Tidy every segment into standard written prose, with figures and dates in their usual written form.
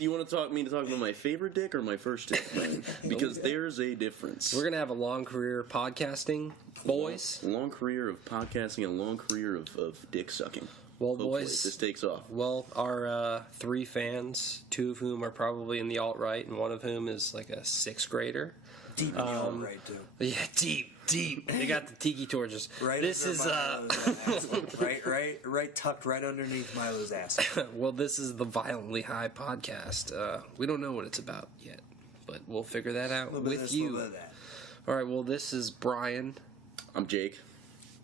You want to talk about my favorite dick or my first dick, man? Because there's a difference. We're gonna have a long career podcasting, boys. A long career of podcasting, a long career of dick sucking. Well, Hopefully, boys, this takes off. Well, our 3 fans, 2 of whom are probably in the alt-right, and 1 of whom is like a 6th grader. Deep in the alt-right, too. Yeah, deep. They got the tiki torches. Right. This is right tucked right underneath Milo's ass. Well, this is the Violently High podcast. We don't know what it's about yet, but we'll figure that out with you. All right. Well, this is Brian. I'm Jake.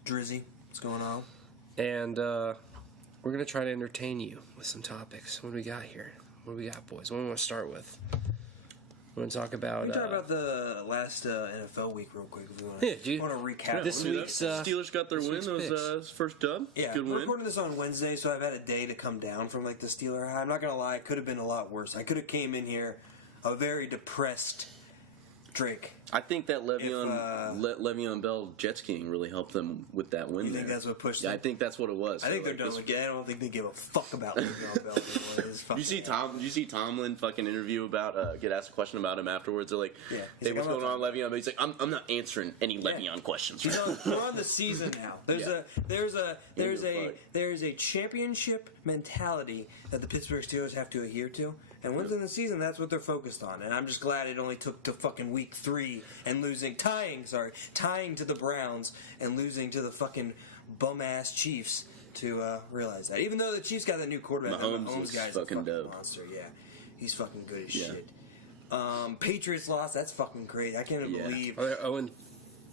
Drizzy, what's going on? And we're gonna try to entertain you with some topics. What do we got here? What do we got, boys? What do we want to start with? We want to talk about. We talk about the last NFL week real quick. If we want to recap. This week's Steelers got their win. It was his first dub. Yeah, good we're win. recording this on Wednesday, so I've had a day to come down from like the Steeler high. I'm not gonna lie, it could have been a lot worse. I could have came in here a very depressed Drake. I think that Le'Veon Bell Jets King really helped them with that win. You think that's what pushed them? I think that's what it was. I think they're done with it. I don't think they give a fuck about Le'Veon Bell anymore. Did you see Tomlin fucking interview about get asked a question about him afterwards? They're like, yeah, hey, what's going on, Le'Veon? But he's like, I'm not answering any Le'Veon questions. We're on the season now. There's a championship mentality that the Pittsburgh Steelers have to adhere to. And once in the season, that's what they're focused on. And I'm just glad it only took to fucking week 3 and tying to the Browns and losing to the fucking bum-ass Chiefs to realize that. Even though the Chiefs got that new quarterback, Mahomes guy's fucking a fucking dope. monster. Yeah, he's fucking good as shit. Patriots lost. That's fucking crazy. I can't believe. They're 0-2.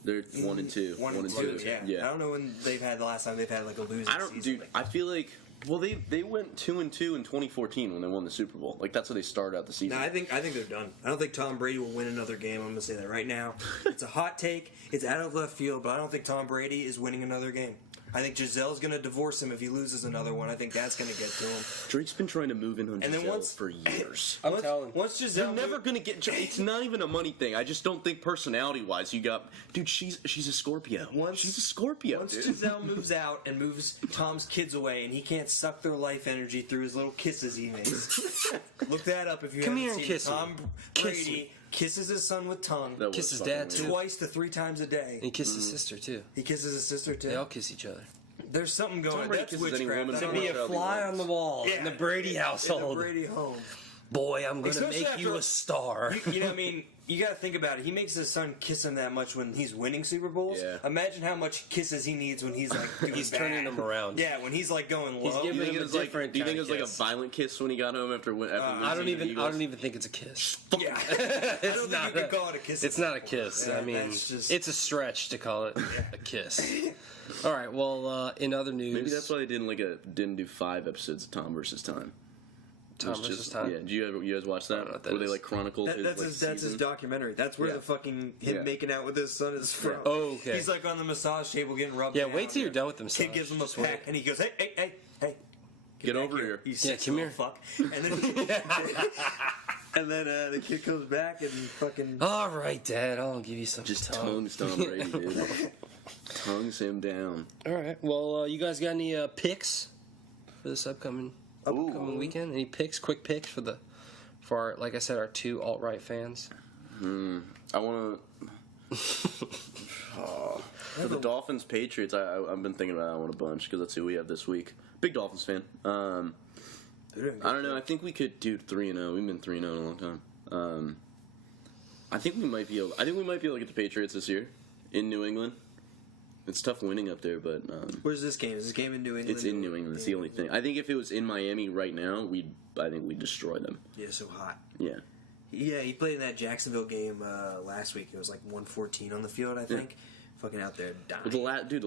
They're 1-2. 1-2. Yeah. I don't know when they've had the last time they've had like a losing season. Dude, I feel like. Well, they went 2-2 in 2014 when they won the Super Bowl. Like that's how they started out the season. No, I think they're done. I don't think Tom Brady will win another game. I'm gonna say that right now. It's a hot take. It's out of left field, but I don't think Tom Brady is winning another game. I think Gisele's gonna divorce him if he loses another one. I think that's gonna get to him. Drake's been trying to move in on Gisele for years. I'm telling. Once Gisele, they're never gonna get. It's not even a money thing. I just don't think personality-wise, you got. Dude, she's a Scorpio. She's a Scorpio. Once dude. Gisele moves out and moves Tom's kids away, and he can't suck their life energy through his little kisses he makes. Look that up if you Come haven't here and seen kiss me. Tom Brady kisses his son with tongue. Kisses dad too. Twice to 3 times a day. And he kisses his sister too. He kisses his sister too. They all kiss each other. There's something going on. That's witchcraft. To be a fly on the wall in the Brady household. In the Brady home. Boy, I'm going to make you a star. You know what I mean? You got to think about it. He makes his son kiss him that much when he's winning Super Bowls. Yeah. Imagine how much kisses he needs when he's like doing he's bad. turning him around. Yeah, when he's like going low. He's giving him a different. Do you think it was like a kiss. violent kiss when he got home after losing I don't to the Eagles? even think it's a kiss. Yeah, I don't think you could call it a kiss. It's not a kiss. Yeah, I mean, it's a stretch to call it a kiss. All right. Well, in other news, Maybe that's why they didn't do 5 episodes of Tom versus Time. Tom versus Time. Yeah, did you guys watch that? I don't know what that Where they is. like chronicled That's his documentary. That's where the fucking him making out with his son is from. Oh, okay. He's like on the massage table getting rubbed. Yeah, wait till you're done with them. Kid gives him a peck, and he goes, "Hey, Get over here. Come here. Fuck." And then the kid comes back and fucking. All right, Dad. I'll give you some. Just tongues Tom Brady, dude. Tongues him down. All right. Well, you guys got any picks for this upcoming weekend? Any picks? Quick picks for our, like I said, our 2 alt-right fans. I want to. For the Dolphins Patriots, I've been thinking about that one a bunch because that's who we have this week. Big Dolphins fan. I don't know. I think we could do 3-0. We've been 3-0 in a long time. I think we might be able to get the Patriots this year in New England. It's tough winning up there, but where's this game? Is this game in New England? It's in New England. It's the only thing. I think if it was in Miami right now, I think we'd destroy them. Yeah, so hot. Yeah. Yeah, he played in that Jacksonville game last week. It was like 114 on the field, I think. Fucking out there dying. But the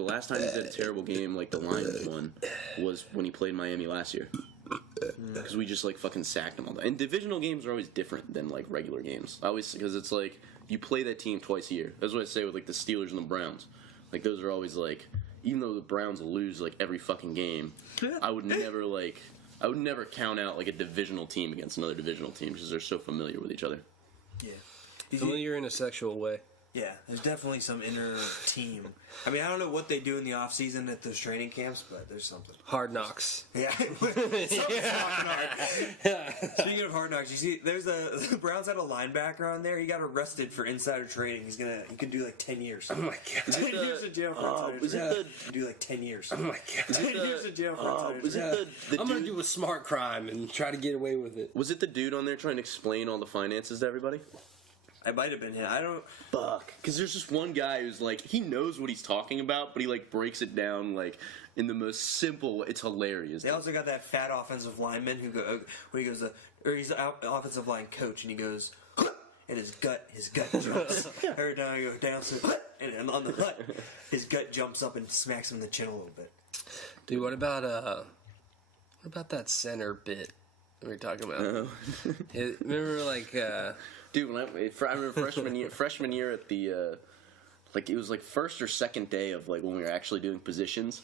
last time he did a terrible game like the Lions won was when he played Miami last year. Because we just like fucking sacked him all the time. And divisional games are always different than like regular games. Because it's like you play that team twice a year. That's what I say with like the Steelers and the Browns. Like those are always like, even though the Browns lose like every fucking game, I would never count out like a divisional team against another divisional team because they're so familiar with each other. Yeah. Familiar in a sexual way. Yeah, there's definitely some inner team. I mean, I don't know what they do in the off season at those training camps, but there's something. Hard knocks. Yeah. Speaking of hard Hard Knocks, you see, the Browns had a linebacker on there. He got arrested for insider trading. He could do like 10 years. Oh my god. 10 years in jail for insider trading. He could do like 10 years. Oh my god. 10 years in jail for insider trading. I'm gonna do a smart crime and try to get away with it. Was it the dude on there trying to explain all the finances to everybody? I might have been him. I don't. Fuck. Because there's just one guy who's like, he knows what he's talking about, but he like breaks it down like in the most simple. It's hilarious. They also got that fat offensive lineman when he goes he's the offensive line coach, and he goes, and his gut jumps every time I go down, and on the hut, his gut jumps up and smacks him in the chin a little bit. Dude, what about that center bit we were talking about? Remember, like, dude, I remember freshman year at the like it was like first or second day of like when we were actually doing positions,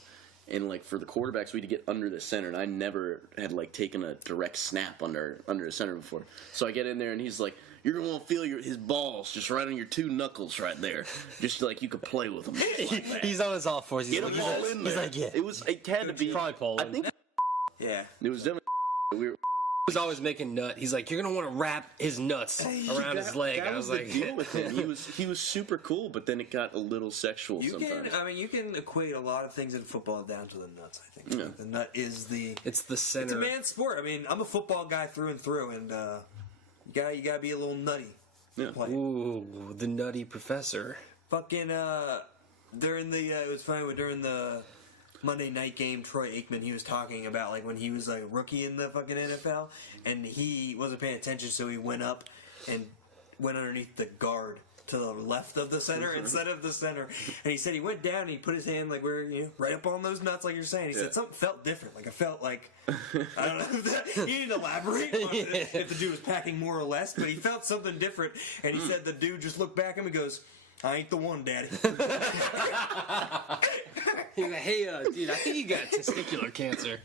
and like for the quarterbacks we had to get under the center, and I never had like taken a direct snap under a center before. So I get in there and he's like, "You're gonna want to feel his balls just right on your two knuckles right there, just like you could play with them." Like he's on his all fours. He's get like, them all in there. He's like, yeah. It had to be probably Poland. I think Yeah. it was definitely we were. He was always making nut. He's like, you're gonna want to wrap his nuts around his leg. That I was the like, deal with him. He was super cool, but then it got a little sexual sometimes. You can equate a lot of things in football down to the nuts. I think Yeah. the nut is the. it's the center. It's a man's sport. I mean, I'm a football guy through and through, and you gotta be a little nutty. Yeah. Ooh, the nutty professor. Fucking during the it was funny during the Monday night game, Troy Aikman, he was talking about like when he was like a rookie in the fucking NFL, and he wasn't paying attention, so he went up and went underneath the guard to the left of the center instead of the center. And he said he went down and he put his hand like where right up on those nuts like you're saying. He said something felt different. Like I felt like I don't know if he didn't elaborate on if the dude was packing more or less, but he felt something different. And he said the dude just looked back at him and goes, "I ain't the one, Daddy." He's like, hey, dude, I think you got testicular cancer.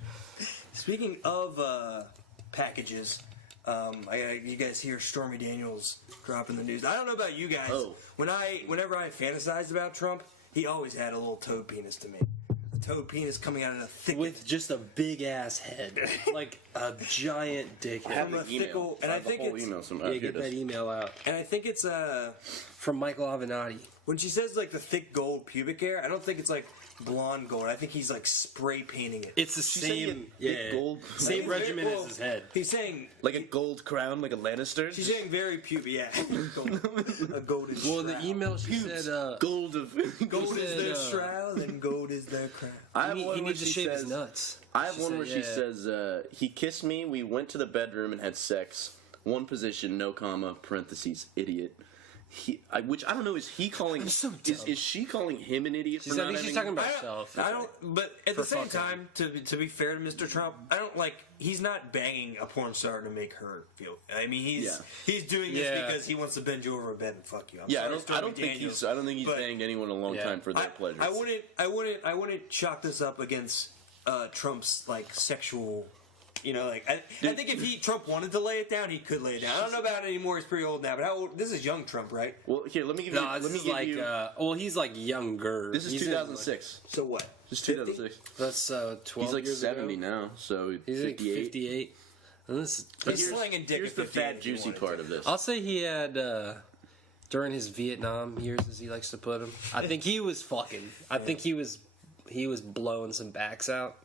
Speaking of packages, you guys hear Stormy Daniels dropping the news. I don't know about you guys. Oh. Whenever I fantasized about Trump, he always had a little toad penis to me. A toad penis coming out of a thick With just a big ass head, like a giant dick I have head. From the a email. fickle- and I I have the think whole it's- email. So Yeah, get that email out and I think it's from Michael Avenatti. when she says like the thick gold pubic hair, I don't think it's like blonde gold. I think he's like spray painting it. It's the She said he same, had big gold- same Well, regimen as his head. He's saying like a gold crown, like a Lannister. she's saying very pubic. Yeah, a golden. Well, in the shroud. email she Pubes. said, Gold of Gold He is said, their shroud and gold is their crown. I have he one where needs to she shave says, his nuts. I have She one said, where she yeah. says, he kissed me, we went to the bedroom and had sex. One position, no comma, parentheses, idiot. Which I don't know, is he calling... I'm so is dumb. she calling him an idiot for I not think she's having... talking about herself. I don't. But at the For same fucking. time, to be fair to Mr. Trump, I don't like. He's not banging a porn star to make her feel. I mean, he's doing this Yeah. because he wants to bend you over a bed and fuck you. I'm Yeah, sorry, I don't Stormy think Daniels, he's but banged anyone a long Yeah. time for their pleasure. I wouldn't chalk this up against Trump's like sexual. You know, like I think if Trump wanted to lay it down, he could lay it down. I don't know about it anymore. He's pretty old now. But how old? This is young Trump, right? Well, here, let me give you... No, let this me is give like, you, well, he's like younger. this is He's in, 2006. So what? This is 50? 2006. That's 12 He's like years 70 ago. now, so He's like 58. 58. And this, He's slanging dick. Here's at the 58 fat, if he juicy wanted part to. of this. I'll say he had, during his Vietnam years, as he likes to put them, I think he was fucking. I think he was blowing some backs out.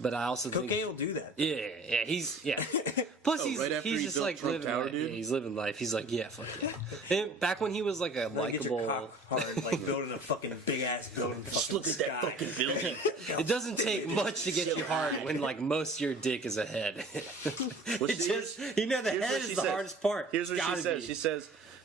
But I also Cocaine think... will do that. Yeah. Plus, he's right after he just built like Trump living Tower, life. dude? Yeah, he's living life. He's like, yeah, fuck yeah. And back when he was like a Get your likable... cock hard, like building a fucking big ass building. Just look at that fucking building. It doesn't take much to get you hard when like most of your dick is a head. Well, It's just, you know, the here's head what is she the says. hardest part. Here's what Gotta she says. be.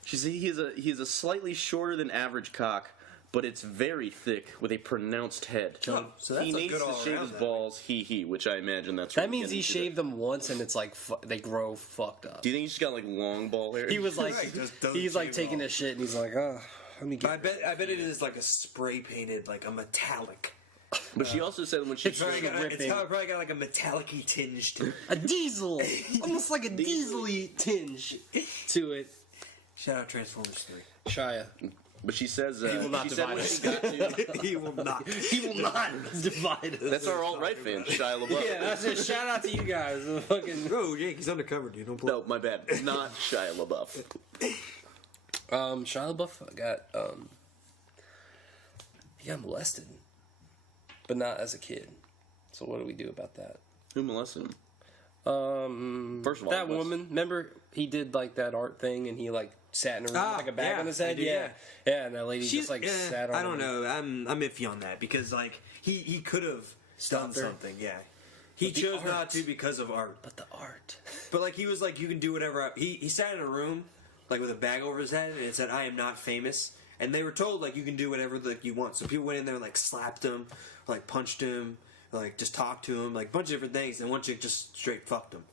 She says, he has a slightly shorter than average cock, but it's very thick with a pronounced head. Oh, so that's he a needs good to all shave around his then. balls, which I imagine that's That means he shaved them once and it's like they grow fucked up. Do you think he's just got like long ball hair? He was like, Right, just doesn't he's like shave taking all. a shit and he's like, oh, let me I get. bet it is like a spray painted, like a metallic. But she also said when she It's It's ripping. probably got like a metallic-y tinge to it. A diesel, almost like a diesel-y tinge to it. Shout out Transformers 3. Shia. But she says He will not she said divide when us. she got to. He will not. He will not divide us. That's our alt-right fan, Shia LaBeouf. Yeah, that's it. Shout out to you guys. Fucking. Oh, Jake, he's undercover, dude. Don't play. No, my bad. Not Shia LaBeouf. Shia LaBeouf got he got molested, but not as a kid. So what do we do about that? Who molested him? First of all, that it was- woman. Remember, he did like that art thing, and he like sat in a room with like a bag yeah, on his I head. do, Yeah. yeah. yeah, and that lady just like sat on. I don't him. know. I'm iffy on that because like he could have done Stopped her. something. Yeah, he But the chose not art. to because of art. But the art. But like he was like, you can do whatever. He sat in a room like with a bag over his head, and it said, "I am not famous." And they were told like you can do whatever like you want. So people went in there and like slapped him, or, like punched him, or, like just talked to him, like a bunch of different things. And one chick just straight fucked him,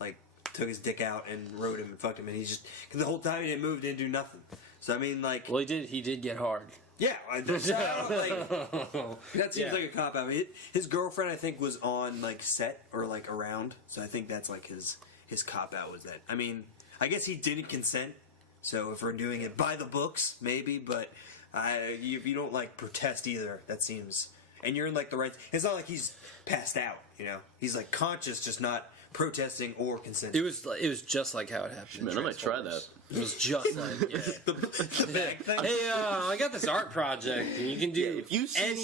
like took his dick out and rode him and fucked him. And he just the whole time he didn't move, didn't do nothing. So I mean like. Well, he did get hard. Yeah, that seems Yeah. like a cop out. His girlfriend, I think, was on like set or like around, so I think that's like his cop out was that. I mean, I guess he didn't consent, so if we're doing it by the books, maybe. But if you don't like protest either, that seems. And you're in like the right. It's not like he's passed out, you know. He's like conscious, just not protesting or consenting. It was just like how it happened. Man, I might try that. It was just like yeah. the bag thing. Hey, I got this art project, and you can do. If you see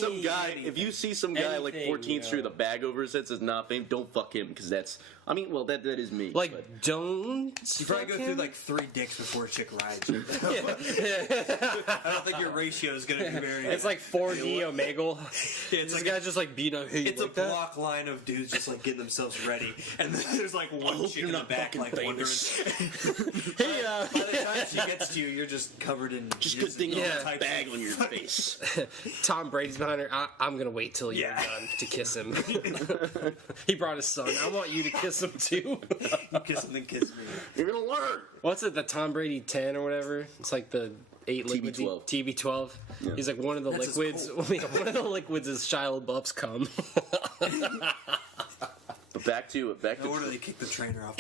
some guy, like anything, 14th you Street know. with a bag over his head says not fame, don't fuck him because that's. I mean, well, that is me. Like, but don't. You probably go through like 3 dicks before a chick rides you. I don't think your ratio is going to be very. It's like 4D Omegle. Yeah, it's This like guy's just like beat up. Hey, you it's a like that? block line of dudes just like getting themselves ready, and then there's like one hope chick you're in the not back fucking like famous. wondering. Hey, By the time she gets to you, you're just covered in just good thing you Yeah. have a bag on your face. Tom Brady's behind her. I'm gonna wait till you're Yeah. done to kiss him. He brought his son. I want you to kiss him too. You kiss him, then kiss me. You're gonna learn. What's it? The Tom Brady 10 or whatever? It's like the 8 liquids. TB12. TB12. Yeah. He's like one of the That's his liquids. One of the liquids is Shia LaBeouf's cum. But back to No wonder they kicked the trainer off.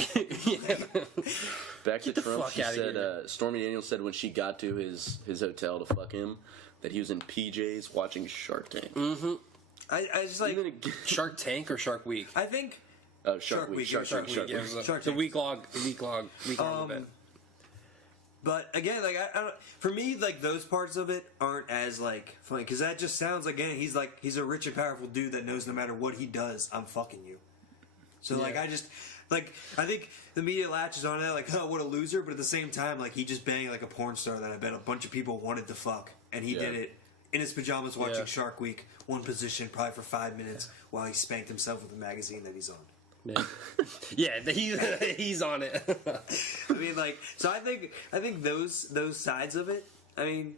back to the Trump. fuck She outta said here. Stormy Daniels said when she got to his hotel to fuck him that he was in PJs watching Shark Tank. I just like. Shark Tank or Shark Week? I think. Shark Shark Week. Week, Shark Shark Week. Week, Yeah, Shark it Week. was Shark the Tank. week-long event. But again, like I don't. For me, like those parts of it aren't as like funny because that just sounds like again he's a rich and powerful dude that knows no matter what he does, I'm fucking you. So like Yeah. I just like I think the media latches on that like oh what a loser, but at the same time like he just banged like a porn star that I bet a bunch of people wanted to fuck, and he Yeah. did it in his pajamas watching Yeah. Shark Week, one position probably for 5 minutes while he spanked himself with the magazine that he's on. Yeah, he's on it. I mean, like, so I think those sides of it. I mean,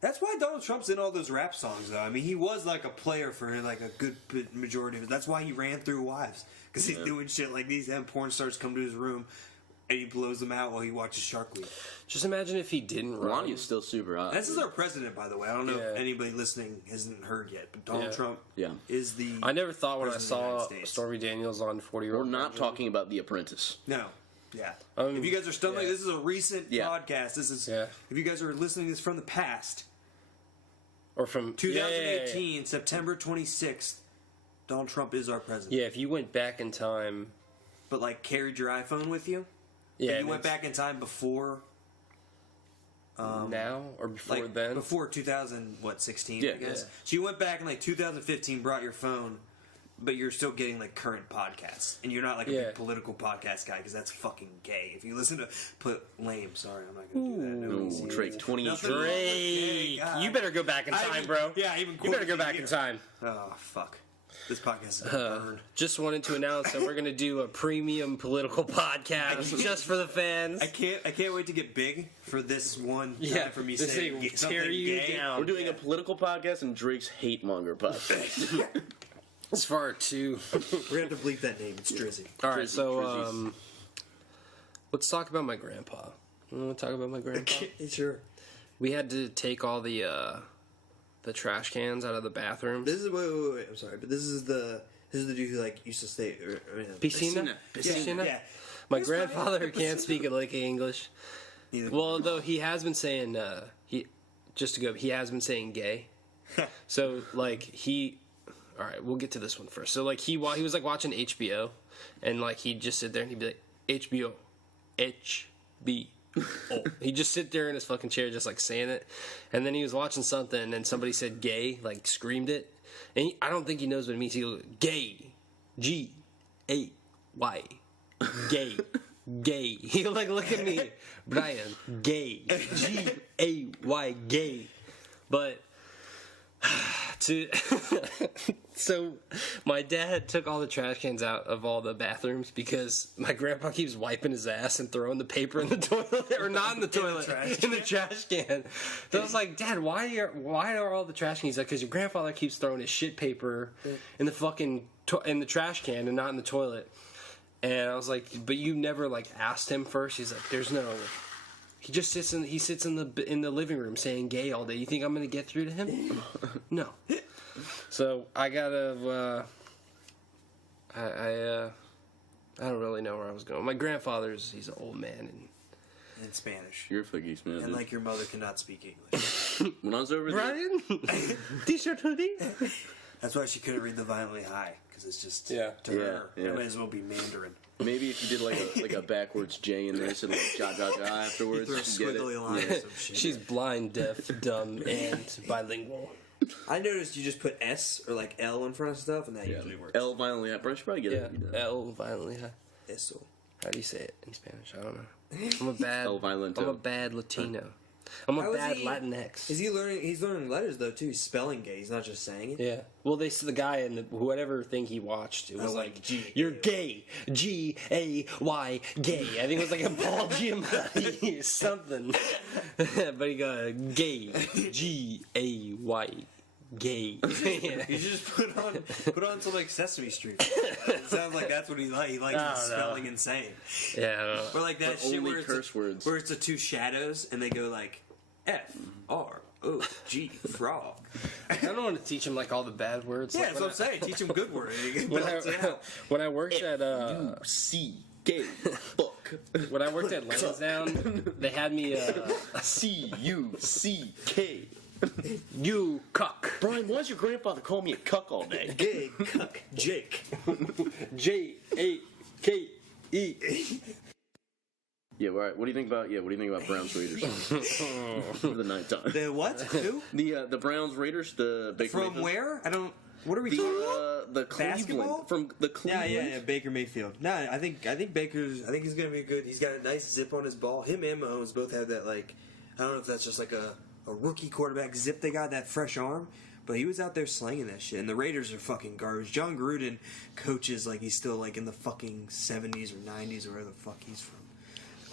that's why Donald Trump's in all those rap songs, though. I mean, he was like a player for like a good majority of it. That's why he ran through wives because he's doing shit like these. Having porn stars come to his room, and he blows them out while he watches Shark Week. Just imagine if he didn't run. Ronnie is still super hot. This is our president, by the way. I don't know Yeah. if anybody listening hasn't heard yet, but Donald Yeah. Trump Yeah. is the. I never thought when I President of the saw United States. Stormy Daniels on 40 We're not talking about The Apprentice. No. Yeah. Um, if you guys are still like yeah. this is a recent Yeah. podcast. This is Yeah. if you guys are listening to this from the past. Or from 2018, September 26th, Donald Trump is our president. Yeah, if you went back in time. But, like, carried your iPhone with you? Yeah, And you went back in time before... now or before like, then. before 2016, Yeah. I guess. Yeah. So you went back in, like, 2015, brought your phone, but you're still getting, like, current podcasts. And you're not, like, a Yeah. big political podcast guy, because that's fucking gay. If you listen to... Lame, sorry, I'm not going to do that. Nobody Ooh, sees Drake, it. 20 Nothing wrong with gay Drake, guy. you better go back in I time, even- bro. yeah, I even you better go quoted back you. in time. Oh, fuck. This podcast is burned. Just wanted to announce that we're going to do a premium political podcast just for the fans. I can't wait to get big for this one time Yeah, for me this saying thing will something tear you gay. down. We're doing a political podcast and Drake's hate monger podcast. As far to. We're gonna have to bleep that name. It's Drizzy. All right, Drizzy, so Drizzy. let's talk about my grandpa. You want to talk about my grandpa? Sure. We had to take all the trash cans out of the bathroom. This is wait. I'm sorry, but this is the dude who like used to stay. Piscina? Piscina. Yeah. My Here's my- grandfather can't speak like English. Neither. Well, though he has been saying just to go, he has been saying gay. So, like, all right, we'll get to this one first. So, like, he was, like, watching HBO, and, like, he'd just sit there and he'd be like, HBO, HBO. He'd just sit there in his fucking chair just, like, saying it. And then he was watching something, and somebody said gay, like, screamed it. And I don't think he knows what it means. He goes, gay, G-A-Y, gay, gay. He'll, like, look at me, Brian, gay, G-A-Y, gay. But... So my dad took all the trash cans out of all the bathrooms because my grandpa keeps wiping his ass and throwing the paper in the toilet, or not in the toilet, in the trash can. So I was like, Dad, why are all the trash cans? He's like, because your grandfather keeps throwing his shit paper in the fucking in the trash can and not in the toilet. And I was like, but you never, like, asked him first. He's like, there's no. He just sits in the living room saying gay all day. You think I'm gonna get through to him? No. So I gotta. I don't really know where I was going. My grandfather's, he's an old man In Spanish. You're a fuggies, man. And like your mother cannot speak English. When I was over there, Brian, t-shirt hoodie. That's why she couldn't read the violently high, because it's just to her. Yeah. It might as well be Mandarin. maybe if you did like a backwards J in there, said like ja ja ja afterwards. Through a you get it. squiggly line or some shit. She's blind, deaf, dumb, and bilingual. I noticed you just put S or like L in front of stuff, and that usually works. L violently high. Bro, you should probably get Yeah, it. L violently high. Eso. How do you say it in Spanish? I don't know. I'm a bad. El violento. I'm a bad Latino. I'm a How is bad he- Latinx. Is he learning? He's learning letters though too. He's spelling gay. He's not just saying it. Yeah. Well, the guy in whatever thing he watched, it was like like, G. you're gay. G-A-Y, gay. I think it was like a Paul Giamatti something. But he got gay. G-A-Y, gay. You should just put on some like Sesame Street. It sounds like that's what he likes. He likes the spelling and saying. Yeah, I don't know. Or like that But shit only where curse words. where it's the two shadows and they go like F-R-O-G, frog. I don't want to teach him like all the bad words. Yeah, Like, that's what I'm saying. Teach him good words. when I worked at C gay fuck. when I worked at Lansdowne, they had me C-U-C-K. you cuck. Brian, why's your grandfather call me a cuck all day? Gay cuck Jake. J-A-K-E. Yeah, all right. What do you think about Browns Raiders for the ninth time? The what? Who? The Browns Raiders, the Baker From Mayfield. where? I don't. What are we talking about? The Cleveland Basketball? from the Cleveland. Yeah, Baker Mayfield. No, I think Baker's. I think he's gonna be good. He's got a nice zip on his ball. Him and Mahomes both have that like. I don't know if that's just like a rookie quarterback zip. They got that fresh arm, but he was out there slanging that shit. And the Raiders are fucking garbage. John Gruden coaches like he's still like in the fucking 70s or 90s or where the fuck he's from.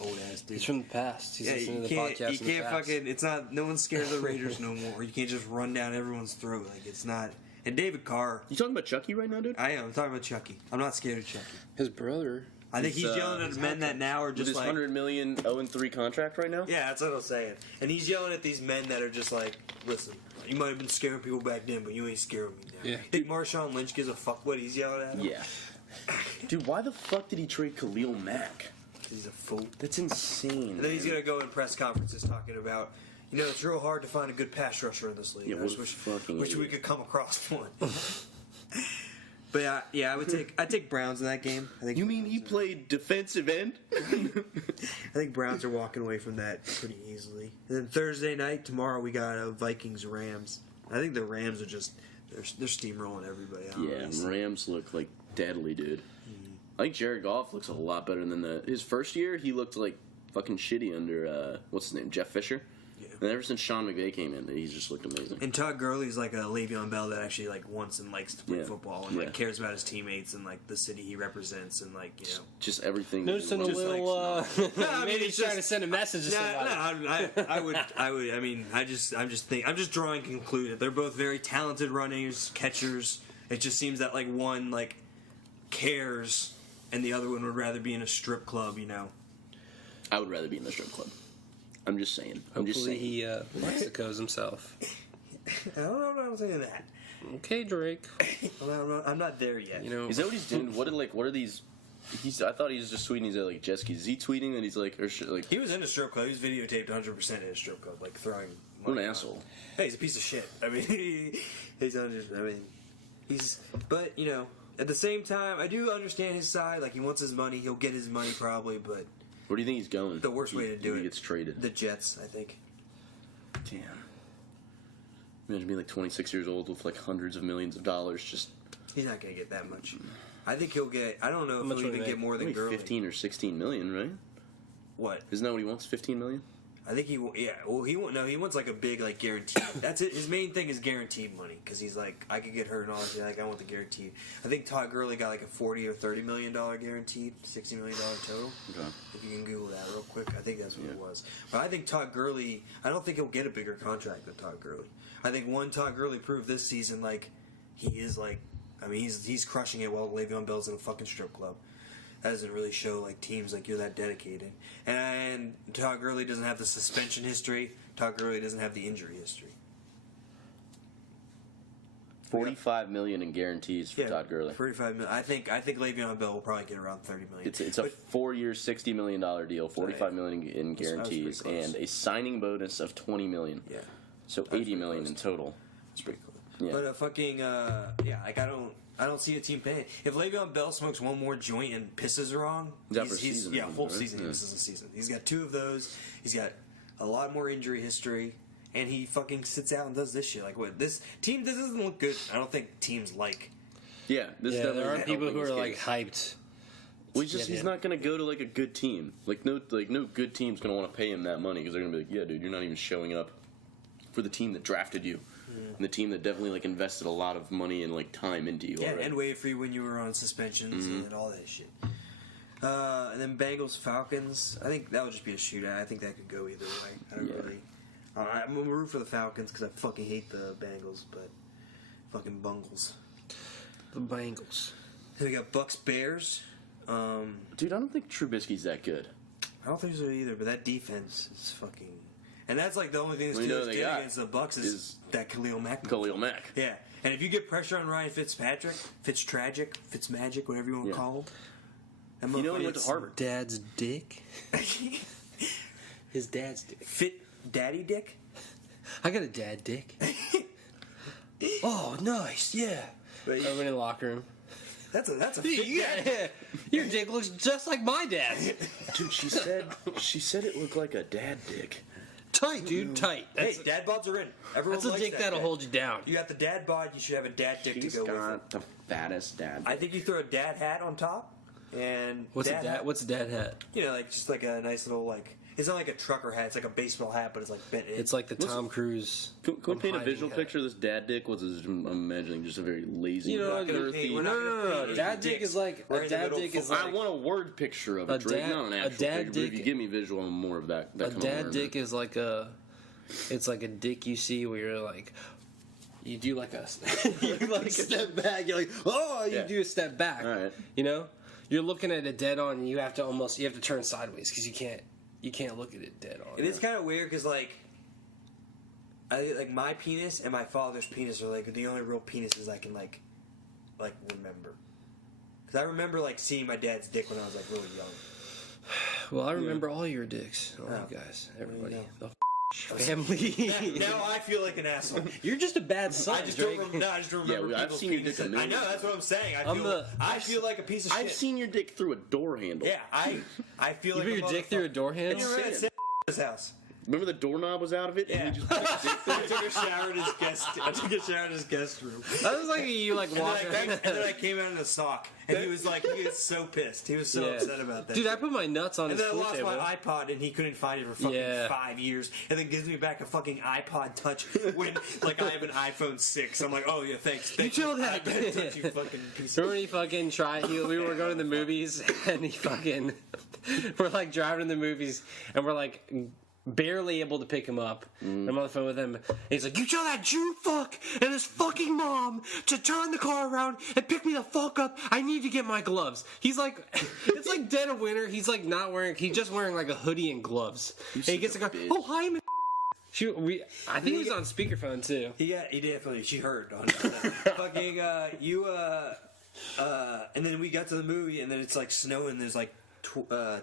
Old ass dude. He's from the past. He's listening to the you podcast can't in the past. fucking. It's not. No one's scared of the Raiders no more. You can't just run down everyone's throat. Like it's not. And David Carr. You talking about Chucky right now, dude? I am. I'm talking about Chucky. I'm not scared of Chucky. His brother. I think he's yelling at men that now are With just his like. $100 million 0-3 contract right now. Yeah, that's what I'm saying. And he's yelling at these men that are just like, listen, you might have been scaring people back then, but you ain't scaring me now. Yeah. Think Marshawn Lynch gives a fuck what he's yelling at him? Yeah. Dude, why the fuck did he trade Khalil Mack? He's a fool. That's insane. And then he's going to go in press conferences talking about, you know, it's real hard to find a good pass rusher in this league. Yeah, I what just a wish fucking we idiot. could come across one. But yeah, I'd take Browns in that game. I think You mean he played defensive end? I think Browns are walking away from that pretty easily. And then Thursday night, tomorrow, we got Vikings Rams. I think the Rams are just they're steamrolling everybody. Yeah, Rams look like deadly, dude. I think Jared Goff looks a lot better than his first year. He looked like fucking shitty under what's his name, Jeff Fisher. Yeah. And ever since Sean McVay came in, he's just looked amazing. And Todd Gurley's like a Le'Veon Bell that actually like wants and likes to play football and like cares about his teammates and like the city he represents and like you know Just everything. Noticing a Just little. I mean, Maybe it's he's trying to just- send a message to somebody. I would. I mean, I'm just drawing conclusion. They're both very talented runners, catchers. It just seems that like one like cares and the other one would rather be in a strip club. You know. I would rather be in the strip club. I'm just saying. I'm just Hopefully saying. he Mexicos himself. I don't know. I'm not saying that. Okay, Drake. I'm not there yet. You know, Is that what he's doing? What are these I thought he was just tweeting. He's at like jet skis. Is he tweeting that he's like, like? He was in a strip club. He was videotaped 100% in a strip club, like throwing. What an asshole. Hey, he's a piece of shit. I mean, but you know, at the same time, I do understand his side. Like he wants his money. He'll get his money probably, but. Where do you think he's going? The worst way to do it. He gets traded. The Jets, I think. Damn. Imagine being like 26 years old with like hundreds of millions of dollars. Just. He's not gonna get that much. I think he'll get. I don't know if he'll even get more than Gurley. 15 or 16 million, right? What? Isn't that what he wants? 15 million? I think he. Yeah. Well, he won't. No, he wants like a big like guaranteed. That's it. His main thing is guaranteed money because he's like, I could get hurt and all that. Like I want the guaranteed. I think Todd Gurley got like a $40 or $30 million guaranteed, $60 million total. Okay. If you can Google that real quick, I think that's what it was. But I think Todd Gurley. I don't think he'll get a bigger contract than Todd Gurley. I think Todd Gurley proved this season like he is like. I mean, he's crushing it while Le'Veon Bell's in a fucking strip club. That doesn't really show like teams like you're that dedicated. And Todd Gurley doesn't have the suspension history. Todd Gurley doesn't have the injury history. $45 million in guarantees for Todd Gurley. $45 million. I think Le'Veon Bell will probably get around $30 million. It's a 4-year, $60 million deal. $45 million in guarantees and a signing bonus of $20 million. Yeah. So $80 million in total. That's pretty cool. Yeah. But like I don't see a team paying. If Le'Veon Bell smokes one more joint and pisses wrong, he's whole season. He misses a season. He's got 2 of those. He's got a lot more injury history, and he fucking sits out and does this shit. Like what? This team doesn't look good. I don't think teams like. Yeah, there are people who are like hyped. He's not going to go to like a good team. Like no good team's going to want to pay him that money because they're going to be like, yeah, dude, you're not even showing up for the team that drafted you. And the team that definitely like invested a lot of money and like time into you. Yeah, already. and waited for you when you were on suspensions and all that shit. And then Bengals Falcons. I think that would just be a shootout. I think that could go either way. I don't really. I'm gonna root for the Falcons because I fucking hate the Bengals, but fucking Bungles. The Bengals. And we got Bucks Bears. Dude, I don't think Trubisky's that good. I don't think so either. But that defense is fucking. And that's like the only thing the Well, Steelers did against the Bucks is that Khalil Mack. Khalil Mack. Yeah, and if you get pressure on Ryan Fitzpatrick, Fitzmagic, whatever you want to call him. You know he went to Harvard. Dad's dick. His dad's dick. Fit Daddy Dick. I got a dad dick. Oh, nice, yeah. I went in the locker room. That's a fit dad. Your dick looks just like my dad's. Dude, she said it looked like a dad dick. Tight, dude, tight. Hey, dad bods are in. Everyone That's a likes dick that'll hold you down. You got the dad bod, you should have a dad dick He's to go with got it. the fattest dad. I think you throw a dad hat on top, and What's a dad hat? You know, like just like a nice little like. It's not like a trucker hat. It's like a baseball hat, but it's like bent in. It's like the Tom Cruise. Can we paint a visual picture of this dad dick? I'm imagining just a very lazy, You know, earthy. no. Dad dick is like a dad dick is like I want a word picture of it, Drake, not an actual picture. But if you give me visual, I'm more of that. A dad dick is like it's like a dick you see where you're like. You do like a you like step back. You're like, you do a step back. All right. You know, you're looking at it dead on, and you have to turn sideways because you can't look at it dead on. It is kind of weird because like my penis and my father's penis are like the only real penises I can like remember. Because I remember like seeing my dad's dick when I was like really young. Well, I remember all your dicks, all you guys, everybody. The family. Now I feel like an asshole. You're just a bad son. I just don't remember. I've seen your dick a million I know, that's what I'm saying. I feel like a piece of shit. I've seen your dick through a door handle. Yeah, I feel like you put your dick through a door handle. You remember at his house? Remember the doorknob was out of it? Yeah. And you just put your dick through it? I took a shower in his guest room. That was like you like walking. And then I came out in a sock, and he was so pissed. He was so upset about that. Dude, I put my nuts on his food table. And then I lost my iPod, and he couldn't find it for fucking 5 years. And then gives me back a fucking iPod Touch when like I have an iPhone 6. I'm like, oh yeah, thanks. You killed that. Touch, you fucking piece of Remember when he fucking tried? We were going to the movies, and he fucking we're like driving in the movies, and we're like. Barely able to pick him up. I'm on the phone with him. And he's like, you tell that Jew fuck and his fucking mom to turn the car around and pick me the fuck up. I need to get my gloves. He's like, it's like dead of winter. He's like he's just wearing like a hoodie and gloves. And he gets the car, oh, hi, man. I think he was on speakerphone too. He definitely, she heard on fucking, And then we got to the movie, and then it's like snowing. There's like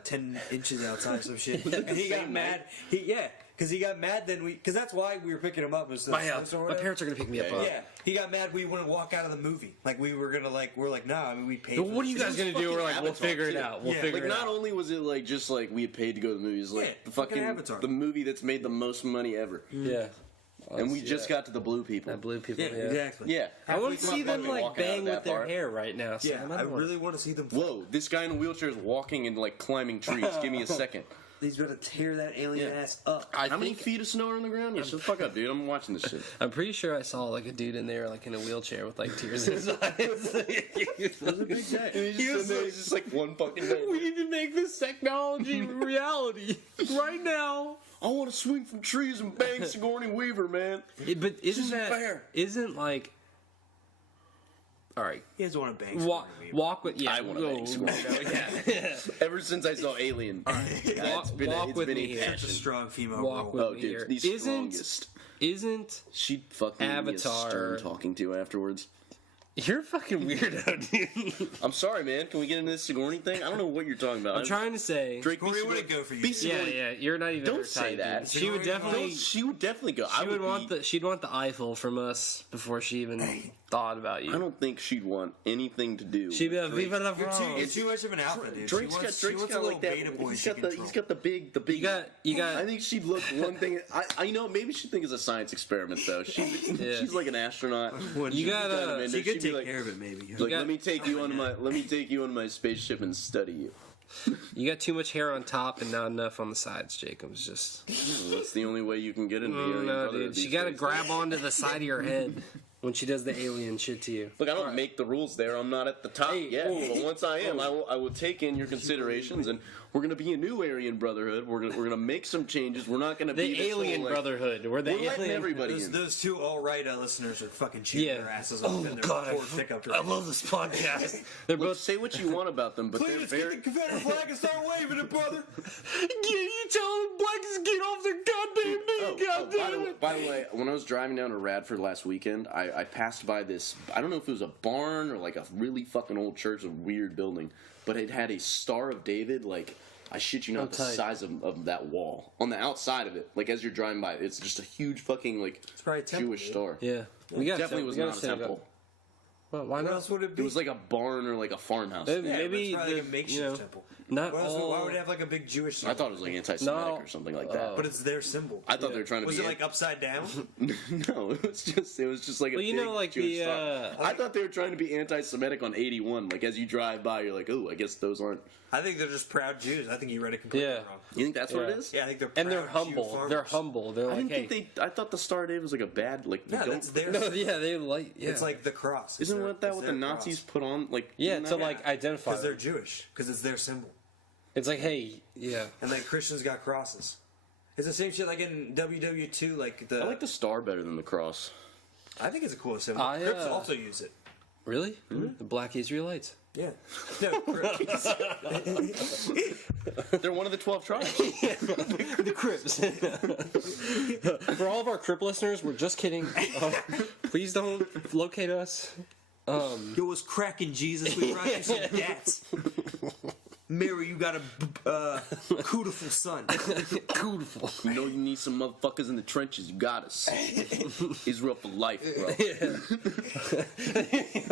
10 inches outside or some shit. And he got mad. Because he got mad. Because that's why we were picking him up. Was My parents are gonna pick me up. Yeah, he got mad. We wouldn't walk out of the movie. Like we were gonna we're like, nah. I mean, we paid. But what are you guys gonna do? We're like, we'll Avatar, figure it too. out. We'll Yeah. figure Like, it not out. only was it like just like we had paid to go to the movies, like the fucking fucking Avatar. the movie that's made the most money ever, Yeah. and we just got to the blue people. that blue people. Yeah, Yeah. exactly. Yeah, I want to see them fucking like walking out of bang that with their bar. hair right now. So Yeah, I really want to see them. Whoa, this guy in a wheelchair is walking and like climbing trees. Give me a second. He's gonna tear that alien ass up. How many feet of snow are on the ground? Yeah, shut the fuck up, dude. I'm watching this shit. I'm pretty sure I saw like a dude in there like in a wheelchair with like tears in his eyes. It was a big day. He's just like one fucking day. We need to make this technology reality right now. I want to swing from trees and bang Sigourney Weaver, man. But isn't isn't that fair. Isn't like? All right, He doesn't want to bang. walk with I wanna bang Sigourney. Yeah. Ever since I saw Alien, it's been walk it's with been me a here. Such a passion. strong female Walk role. with Oh, me here. dude, the strongest. Isn't She fucking Avatar. Stern talking to afterwards. you're a fucking weirdo, dude? I'm sorry, man. Can we get into this Sigourney thing? I don't know what you're talking about. I'm trying to say. Drake, be Sigourney Sigourney. wouldn't go for you. Be dude. Sigourney. Yeah, you're not even. Don't her say type, that. dude. She would Sigourney definitely. She would definitely go. She would want she'd want the Eiffel from us before she even thought about you. I don't think she'd want anything to do. She'd be with like, Drake. "Viva la You're France." too much of an alpha, dude. Drake's she wants a got little like that. beta boy He's she got can the big. You got. I think she'd look one thing. I know maybe she'd think it's a science experiment though. She's like an astronaut. You got She could She'd be take like, care of it, maybe. like, got- let me take you on my spaceship and study you. You got too much hair on top and not enough on the sides, Jacob's just. That's the only way you can get into the Alien No, Brotherhood dude. She these got to days. grab onto the side of your head when she does the alien shit to you. Look, I don't make the rules there. I'm not at the top yet. But once I am, I will take in your considerations, and we're gonna be a new Aryan Brotherhood. We're gonna make some changes. We're not gonna be The this Alien whole, like, Brotherhood. We're the We're letting alien. everybody Those, in. those two all-right listeners are fucking cheering Yeah. their asses off Oh in their God, Ford pickup I truck. love this podcast. They're Look, both. say what you want about them, but they're Cletus, very. get the Confederate flag and start waving it, brother. You telling blacks to get off their goddamn knee, goddamn. By the way, when I was driving down to Radford last weekend, I passed by this. I don't know if it was a barn or like a really fucking old church, a weird building, but it had a Star of David, like, I shit you not, the tight. size of that wall on the outside of it. Like as you're driving by, it's just a huge fucking like probably a temple, Jewish dude. star. Yeah, we got Definitely was not a temple. Well, why What not? else would it be? It was like a barn or like a farmhouse. Maybe- yeah, maybe it's probably like the- a makeshift you know, temple. Not Why all. would it have like a big Jewish I symbol? thought it was like anti-Semitic No. or something like that. But it's their symbol. I thought they were trying to Was be. it like upside down? No, it was just like a Well, you big know, like Jewish the, star. I thought they were trying to be anti-Semitic on 81. Like as you drive by, you're like, oh, I guess those aren't. I think they're just proud Jews. I think you read it completely Yeah. wrong. You think that's what it Yeah. is? Yeah, I think they're And they're proud Jew humble. farmers. They're humble. They're I like, didn't hey. think I thought the Star of David was like a bad like. Yeah, don't- that's their. No, yeah, they like. Yeah. It's like the cross. Isn't what that what the Nazis put on? Like yeah, isn't to that- like identify. Because they're them. Jewish. Because it's their symbol. It's like, hey, yeah. And like Christians got crosses. It's the same shit like in WW2. Like the. I like the star better than the cross. I think it's a cool symbol. I, Crips also use it. Really? The Black Israelites. Yeah. No, Crips. They're one of the 12 tribes. The Crips. For all of our Crip listeners, we're just kidding. Please don't locate us. Yo, what's cracking, Jesus? We brought you some dats. Mary, you got a beautiful son. Beautiful. You know you need some motherfuckers in the trenches. You got us. Israel for life, bro.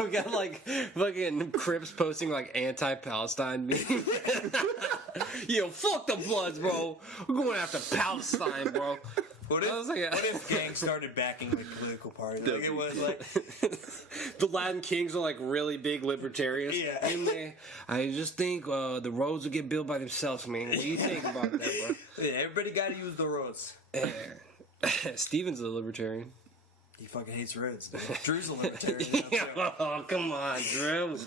We got like fucking Crips posting like anti-Palestine memes. Yo, fuck the Bloods, bro. We're going after Palestine, bro. What if, I was like, what if gangs started backing like political parties? Like it was like the Latin Kings are like really big libertarians. Yeah. And I just think the roads will get built by themselves, man. What do you think about that, bro? yeah, everybody got to use the roads. Steven's a libertarian. He fucking hates roads. Dude. Drew's a libertarian. Oh, come on, Drew.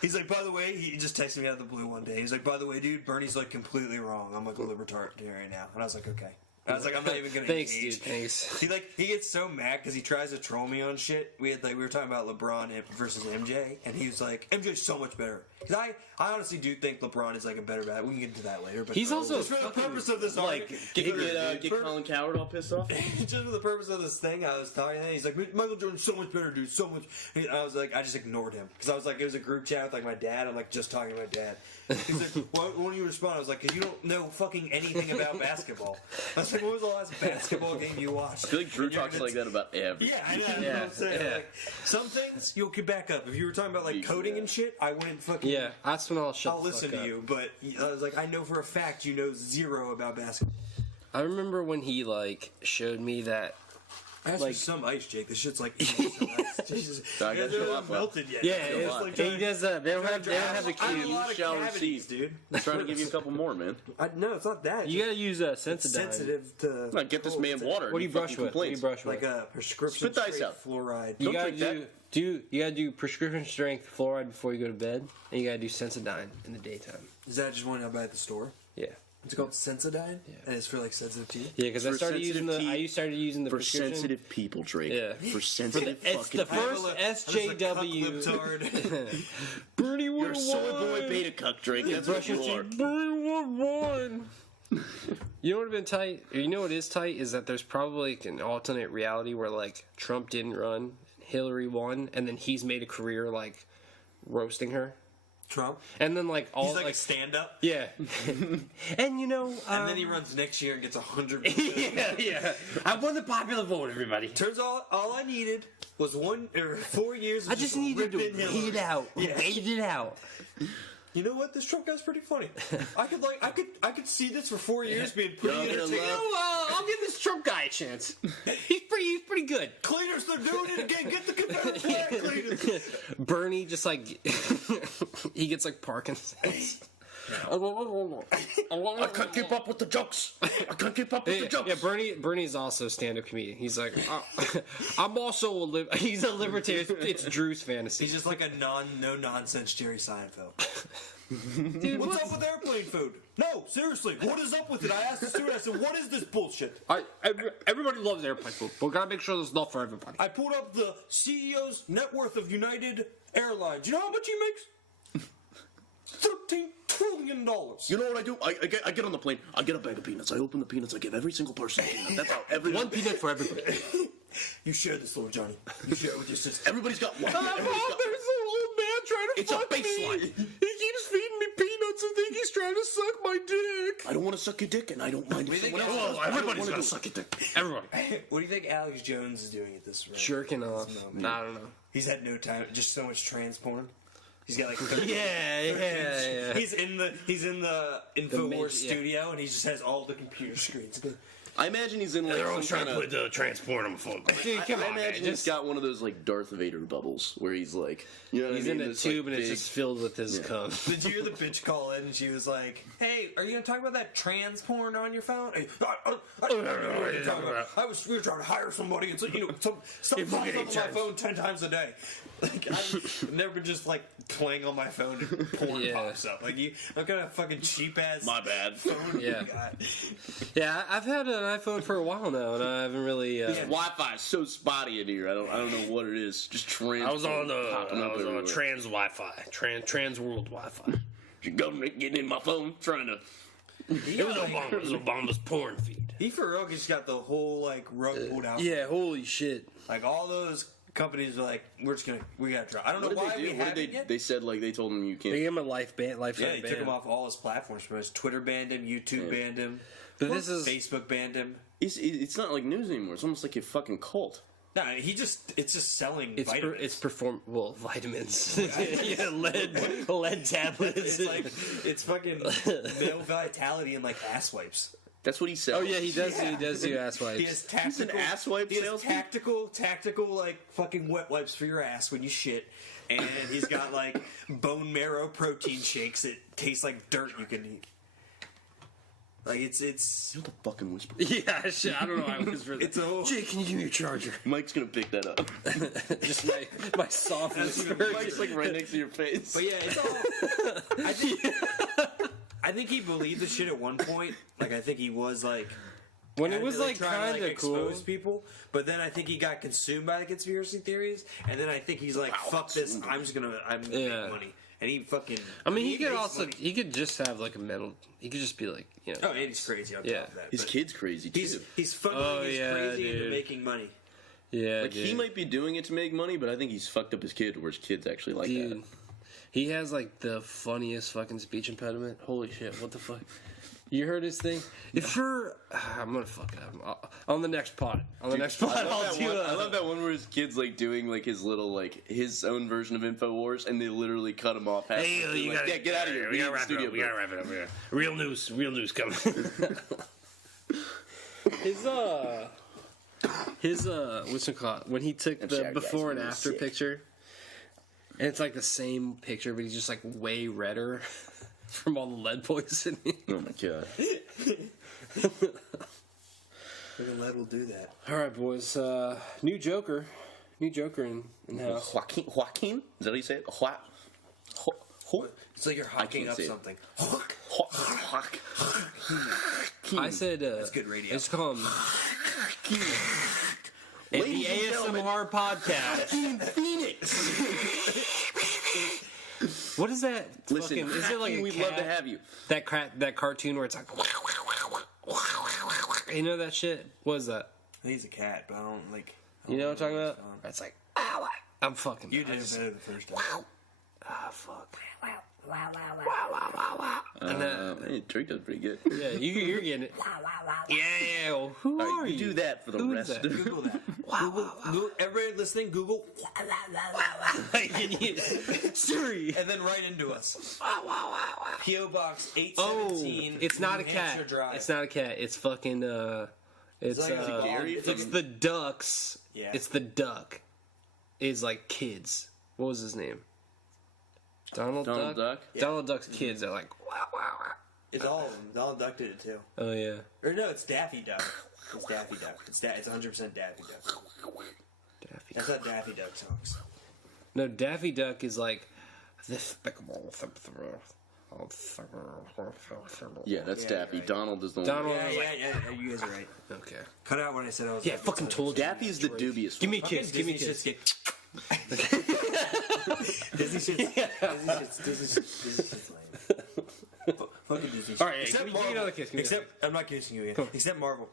He's like, by the way, he just texted me out of the blue one day. He's like, by the way, dude, Bernie's like completely wrong. I'm like a libertarian now, and I was like, okay. I was like, I'm not even gonna Thanks, engage. dude. Thanks. He gets so mad because he tries to troll me on shit. We were talking about LeBron versus MJ, and he was like, MJ's so much better. Because I honestly do think LeBron is like a better bat. We can get into that later. But He's also just for the purpose of this Like, argument, get Colin Coward all pissed off? just for the purpose of this thing, I was talking to him. He's like, Michael Jordan's so much better, dude. So much. And I was like, I just ignored him because I was like, it was a group chat with like my dad. I'm like just talking to my dad. He's like, why don't you respond? I was like, because you don't know fucking anything about basketball. I was like, when was the last basketball game you watched? I feel like Drew talks like that about everything. Yeah, I know. That's what I'm saying. Like, some things you'll get back up. If you were talking about like coding and shit, I wouldn't fucking. Yeah, that's when I'll shut I'll the listen fuck to up. you, but I was like, I know for a fact you know zero about basketball. I remember when he like showed me that. I asked Like- for some ice, Jake. This shit's like some ice. Jesus, I got they're you not up, bro. melted yet. Yeah, It's it's like he does that. They don't have the I have cube. a lot of shall cavities, receive. dude. I'm trying to give you a couple more, man. No, it's not that. You gotta use It's Sensodyne. sensitive to. Like, get this man it's water. What do you brush fucking with? What do you complains. brush with? Like a prescription Spit the ice straight out. fluoride. You Don't gotta drink you gotta do prescription strength fluoride before you go to bed, and you gotta do Sensodyne in the daytime. Is that just one I buy at the store? Yeah, It's called Sensodyne, Yeah. and it's for like sensitive teeth. yeah, because I For started using the sensitive teeth, started using the For prescription. sensitive people, Drake. Yeah. For sensitive it's fucking the people. first SJW. Bernie You're a soy boy beta cuck, Drake. That's what Brush your you are. teeth. Bernie 1-1. You know what would have been tight? Or you know what is tight is that there's probably like an alternate reality where like Trump didn't run, Hillary won, and then he's made a career like roasting her, Trump. and then like all He's like, like a stand-up, yeah, and you know, and then he runs next year and gets 100. yeah. I won the popular vote, everybody. Turns out all I needed was 4 years. Of I just needed to ripping wait Hillary. it out. Yeah. Wait it out. You know what? This Trump guy's pretty funny. I could see this for 4 years being pretty Y'all gonna entertaining. love- I'll give this Trump guy a chance. He's pretty good. Cleaners, they're doing it again. Get the Confederate flag, cleaners. Bernie just like he gets like Parkinson's. I can't keep up with the jokes. I can't keep up with the jokes. Yeah, Bernie's also a stand-up comedian. He's like, I'm also he's a libertarian. It's Drew's fantasy. He's just like a no nonsense Jerry Seinfeld. Dude, What's up with airplane food? No, seriously, what is up with it? I asked the steward. I said, "What is this bullshit?" everybody loves airplane food, but we gotta make sure there's enough for everybody. I pulled up the CEO's net worth of United Airlines. You know how much he makes? $13 trillion. You know what I do? I get on the plane. I get a bag of peanuts. I open the peanuts. I give every single person a peanut. That's how everyone. One peanut for everybody. You share this, little Johnny. You share it with your sister. Everybody's got one. There's Everybody's got- an old man trying to It's a fuck me. baseline. He keeps feeding me peanuts and think he's trying to suck my dick. I don't want to suck your dick, and I don't mind if someone else. Oh, does. I don't everybody's wanna gonna do it. suck your dick. Everybody. What do you think Alex Jones is doing at this rate? Jerking off. No, I don't know. He's had no time. Just so much trans porn. He's got like Yeah. He's in the Infowars yeah. studio, and he just has all the computer screens. I imagine he's in like some kind of. the transport on the phone. Dude, come I on, man. imagine he's got one of those like Darth Vader bubbles where he's like, you know what He's I mean? in a This, tube like, and it's big- just filled with his cum. Did you hear the bitch call in? And she was like, "Hey, are you gonna talk about that trans porn on your phone?" Hey, we were trying to hire somebody, and so something pops up on my phone 10 times a day. Like I've never been just like playing on my phone and porn Yeah. pops up. Like I'm kind of fucking cheap ass. My bad. phone. Yeah. God. Yeah, I've had an iPhone for a while now, and I haven't really. Wi-Fi is so spotty in here. I don't know what it is. Just trans. I was on popping up everywhere. trans Wi-Fi, trans world Wi-Fi. Your government getting in my phone, trying to. It was Obama. It was Obama's porn feed. He for real just got the whole like rug pulled out. Yeah, holy shit. Like all those companies are like, we gotta try. I don't know What why did we they do? What haven't did yet. they said like they told him you They can't. gave him a lifetime Yeah, they ban. took him off all his platforms. Twitter banned him, YouTube banned him, But this is Facebook banned him. It's not like news anymore. It's almost like a fucking cult. No, it's just selling it's vitamins. vitamins. Yeah, lead tablets. It's like it's fucking male vitality and like ass wipes. That's what he sells. Oh yeah, he does. Yeah. He does do ass wipes. He has tactical an ass wipe He has salesman? tactical like fucking wet wipes for your ass when you shit. And he's got like bone marrow protein shakes that taste like dirt you can eat. Like it's You're the fucking whisper. Yeah, shit. I don't know. I whispered that. It's a- Jake, can you give me your charger? Mike's gonna pick that up. Just my soft whisper. Mike's like right next to your face. But yeah, it's all. I think he believed the shit at one point. Like I think he was like When it had was to, like try to, kind of cool. expose people. But then I think he got consumed by the conspiracy theories, and then I think he's like, Wow. "Fuck this! I'm gonna Yeah. make money." and he fucking. I mean, he makes could also money. he could just have like a mental. He could just be like, you know. Oh, and he's crazy on top of that. His but kid's crazy too. He's funneling his crazy into dude. making money. Yeah, Like dude. he might be doing it to make money, but I think he's fucked up his kid, where his kid's actually like Dude, that. he has like the funniest fucking speech impediment. Holy shit! What the fuck? You heard his thing? If you're, I'm gonna fuck it up. On the next pod. On the next pod, I'll do I love that one where his kid's like doing like his little like his own version of InfoWars, and they literally cut him off. Hey, halfway. you Like, gotta get out of here. We gotta need the wrap it studio up. We gotta back." wrap it up. Yeah. Real news coming. his what's it called? When he took I'm the sorry, before guys, and I'm after sick. picture, and it's like the same picture, but he's just like way redder from all the lead poisoning. Oh my god. Fucking lead will do that. All right, boys. New Joker in house. Joaquin? Is that how you say it? It's like you're hawking can't up say it. something. I said That's good radio. It's called the Ladies and gentlemen, ASMR podcast. Phoenix. What is that? Listen, fucking, is it like a we'd cat? love to have you. That cartoon where it's like, you know that shit? What is that? He's a cat, but I don't like. You know what I'm talking about? going on. It's like, ow, I'm fucking. You did it better the first time. Ah, fuck. Drake does pretty good. Yeah, you're getting it. Yeah. Well, who All are right, you? do that for the Who is rest. that? Google that. Google, everybody listening, Google, Siri. and then write into us. P.O. Box Oh, 817. it's not a New Hampshire cat. Drive. It's not a cat. It's fucking It's like a Gary it's from- the ducks. Yeah. It's the duck. Is like kids. What was his name? Donald Duck? Donald Duck's kids are like wow. It's all of them. Donald Duck did it too. Oh yeah. Or no, it's Daffy Duck. It's Daffy Duck. It's 100% Daffy Duck. Daffy. That's how Daffy Duck talks. No, Daffy Duck is like despicable. Yeah, that's Yeah, Daffy. right. Donald is the one. Donald- Yeah, was like- yeah, you guys are right. Okay. Cut out when I said I was. Yeah, fucking told you. Daffy's the dubious Give me a one. kiss. Give me a kiss. Disney shit's lame. Fucking Disney shit. All right, Except give me Marvel. another kiss. Give me Except I'm not kissing you again. Except Marvel.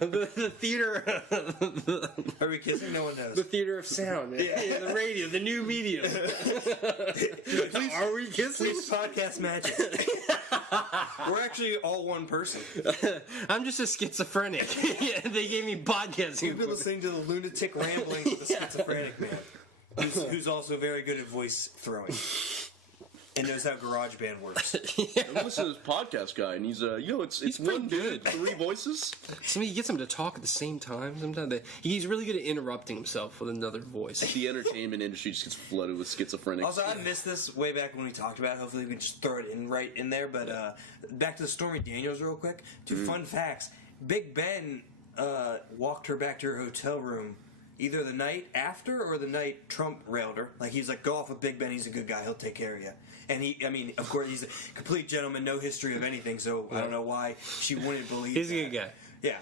the theater. Are we kissing? No one knows. The theater of sound. Yeah. The radio. The new medium. Are we kissing? It's podcast magic. We're actually all one person. I'm just a schizophrenic. Yeah, they gave me podcasting. You've been listening to the lunatic ramblings of the schizophrenic man, who's also very good at voice throwing and knows how GarageBand works. I listen to this podcast guy, and he's it's pretty one dude, good. 3 voices. Somebody gets him to talk at the same time. Sometimes he's really good at interrupting himself with another voice. The entertainment industry just gets flooded with schizophrenics. Also, I missed this way back when we talked about it. Hopefully, we can just throw it in right in there. But back to the Stormy Daniels real quick. 2 fun facts. Big Ben walked her back to her hotel room either the night after or the night Trump railed her. Like, he's like, go off with Big Ben. He's a good guy. He'll take care of you. And of course, he's a complete gentleman, no history of anything, so I don't know why she wouldn't believe He's that. a good guy. Yeah.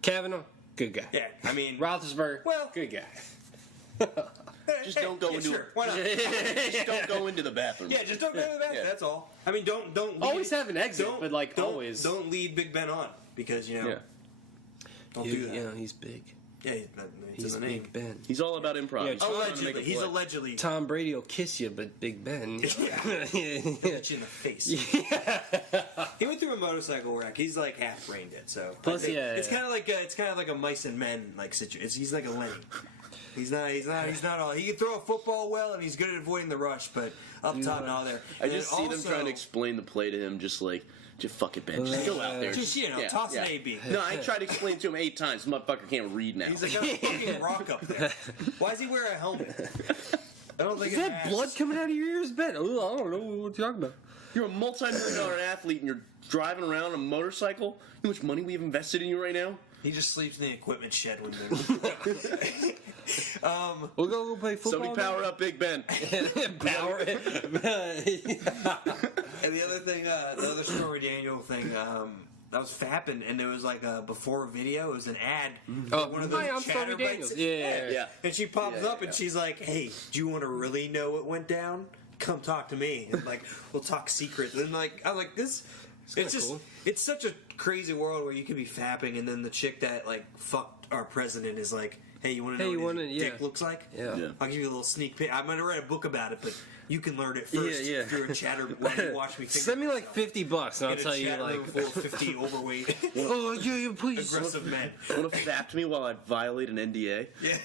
Kavanaugh, good guy. Yeah, I mean... Roethlisberger, Well- good guy. Just don't go into sure, why not? just don't go into the bathroom. Yeah, just don't go to the bathroom, Yeah. that's all. I mean, don't lead, Always have an exit, but like don't, always. Don't lead Big Ben on, because, Yeah. don't do that. You know, he's big. Yeah, it's He's in the name. Big Ben. He's all about improv. Yeah, He's trying to make Allegedly. a He's play. allegedly Tom Brady will kiss you, but Big Ben. hit you in the face. He went through a motorcycle wreck. He's like half brain dead. So Plus, I think yeah, it's yeah. kind of like a mice and men like situation. He's like a Lenny. He's not all. He can throw a football well, and he's good at avoiding the rush. But up top, no, there. I And just then see them also- trying to explain the play to him, just fuck it, Ben. Just go out there. Just toss an AB. No, I tried to explain to him 8 times. This motherfucker can't read now. He's like a fucking rock up there. Why does he wear a helmet? I don't think Is that blood coming out of your ears, Ben? Oh, I don't know what you're talking about. You're a multi-million-dollar athlete, and you're driving around on a motorcycle. You know how much money we have invested in you right now? He just sleeps in the equipment shed when they're. We'll go play football. Somebody power up Big Ben. Power. And the other thing, the other Stormy Daniel thing, fapping, and there was like a before video. It was an ad. Oh, One of hi, I'm chatter Stormy bites. Daniels. Yeah. Yeah. And she pops Yeah, up and she's like, "Hey, do you want to really know what went down? Come talk to me." And like, we'll talk secrets. And like, I'm like, this. It's just, cool. it's such a crazy world where you can be fapping, and then the chick that like fucked our president is like, "Hey, you want to know what his dick looks like? Yeah. I'll give you a little sneak peek. I'm gonna write a book about it, but you can learn it first Yeah. through a chatter when you watch me. Send me like $50 and I'll tell you like. full of 50 overweight, Oh yeah, please. aggressive men. Want to fap me while I violate an NDA? Yeah.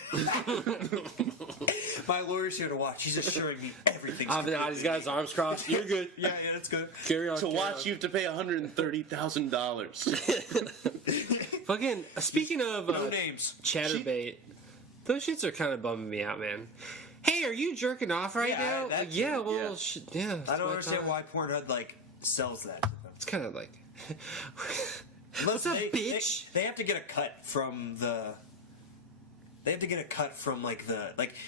My lawyer's here to watch. He's assuring me everything's He's got his arms crossed. You're good. Yeah, that's good. Carry on. To watch, you have to pay $130,000. Fucking. Speaking of No names. chatterbait, those shits are kind of bumming me out, man. Hey, are you jerking off right Yeah, now? that too. Yeah, well, Yeah. yeah. I don't understand why Pornhub like sells that. It's kind of like. What's up, bitch? They have to get a cut from the. They have to get a cut from like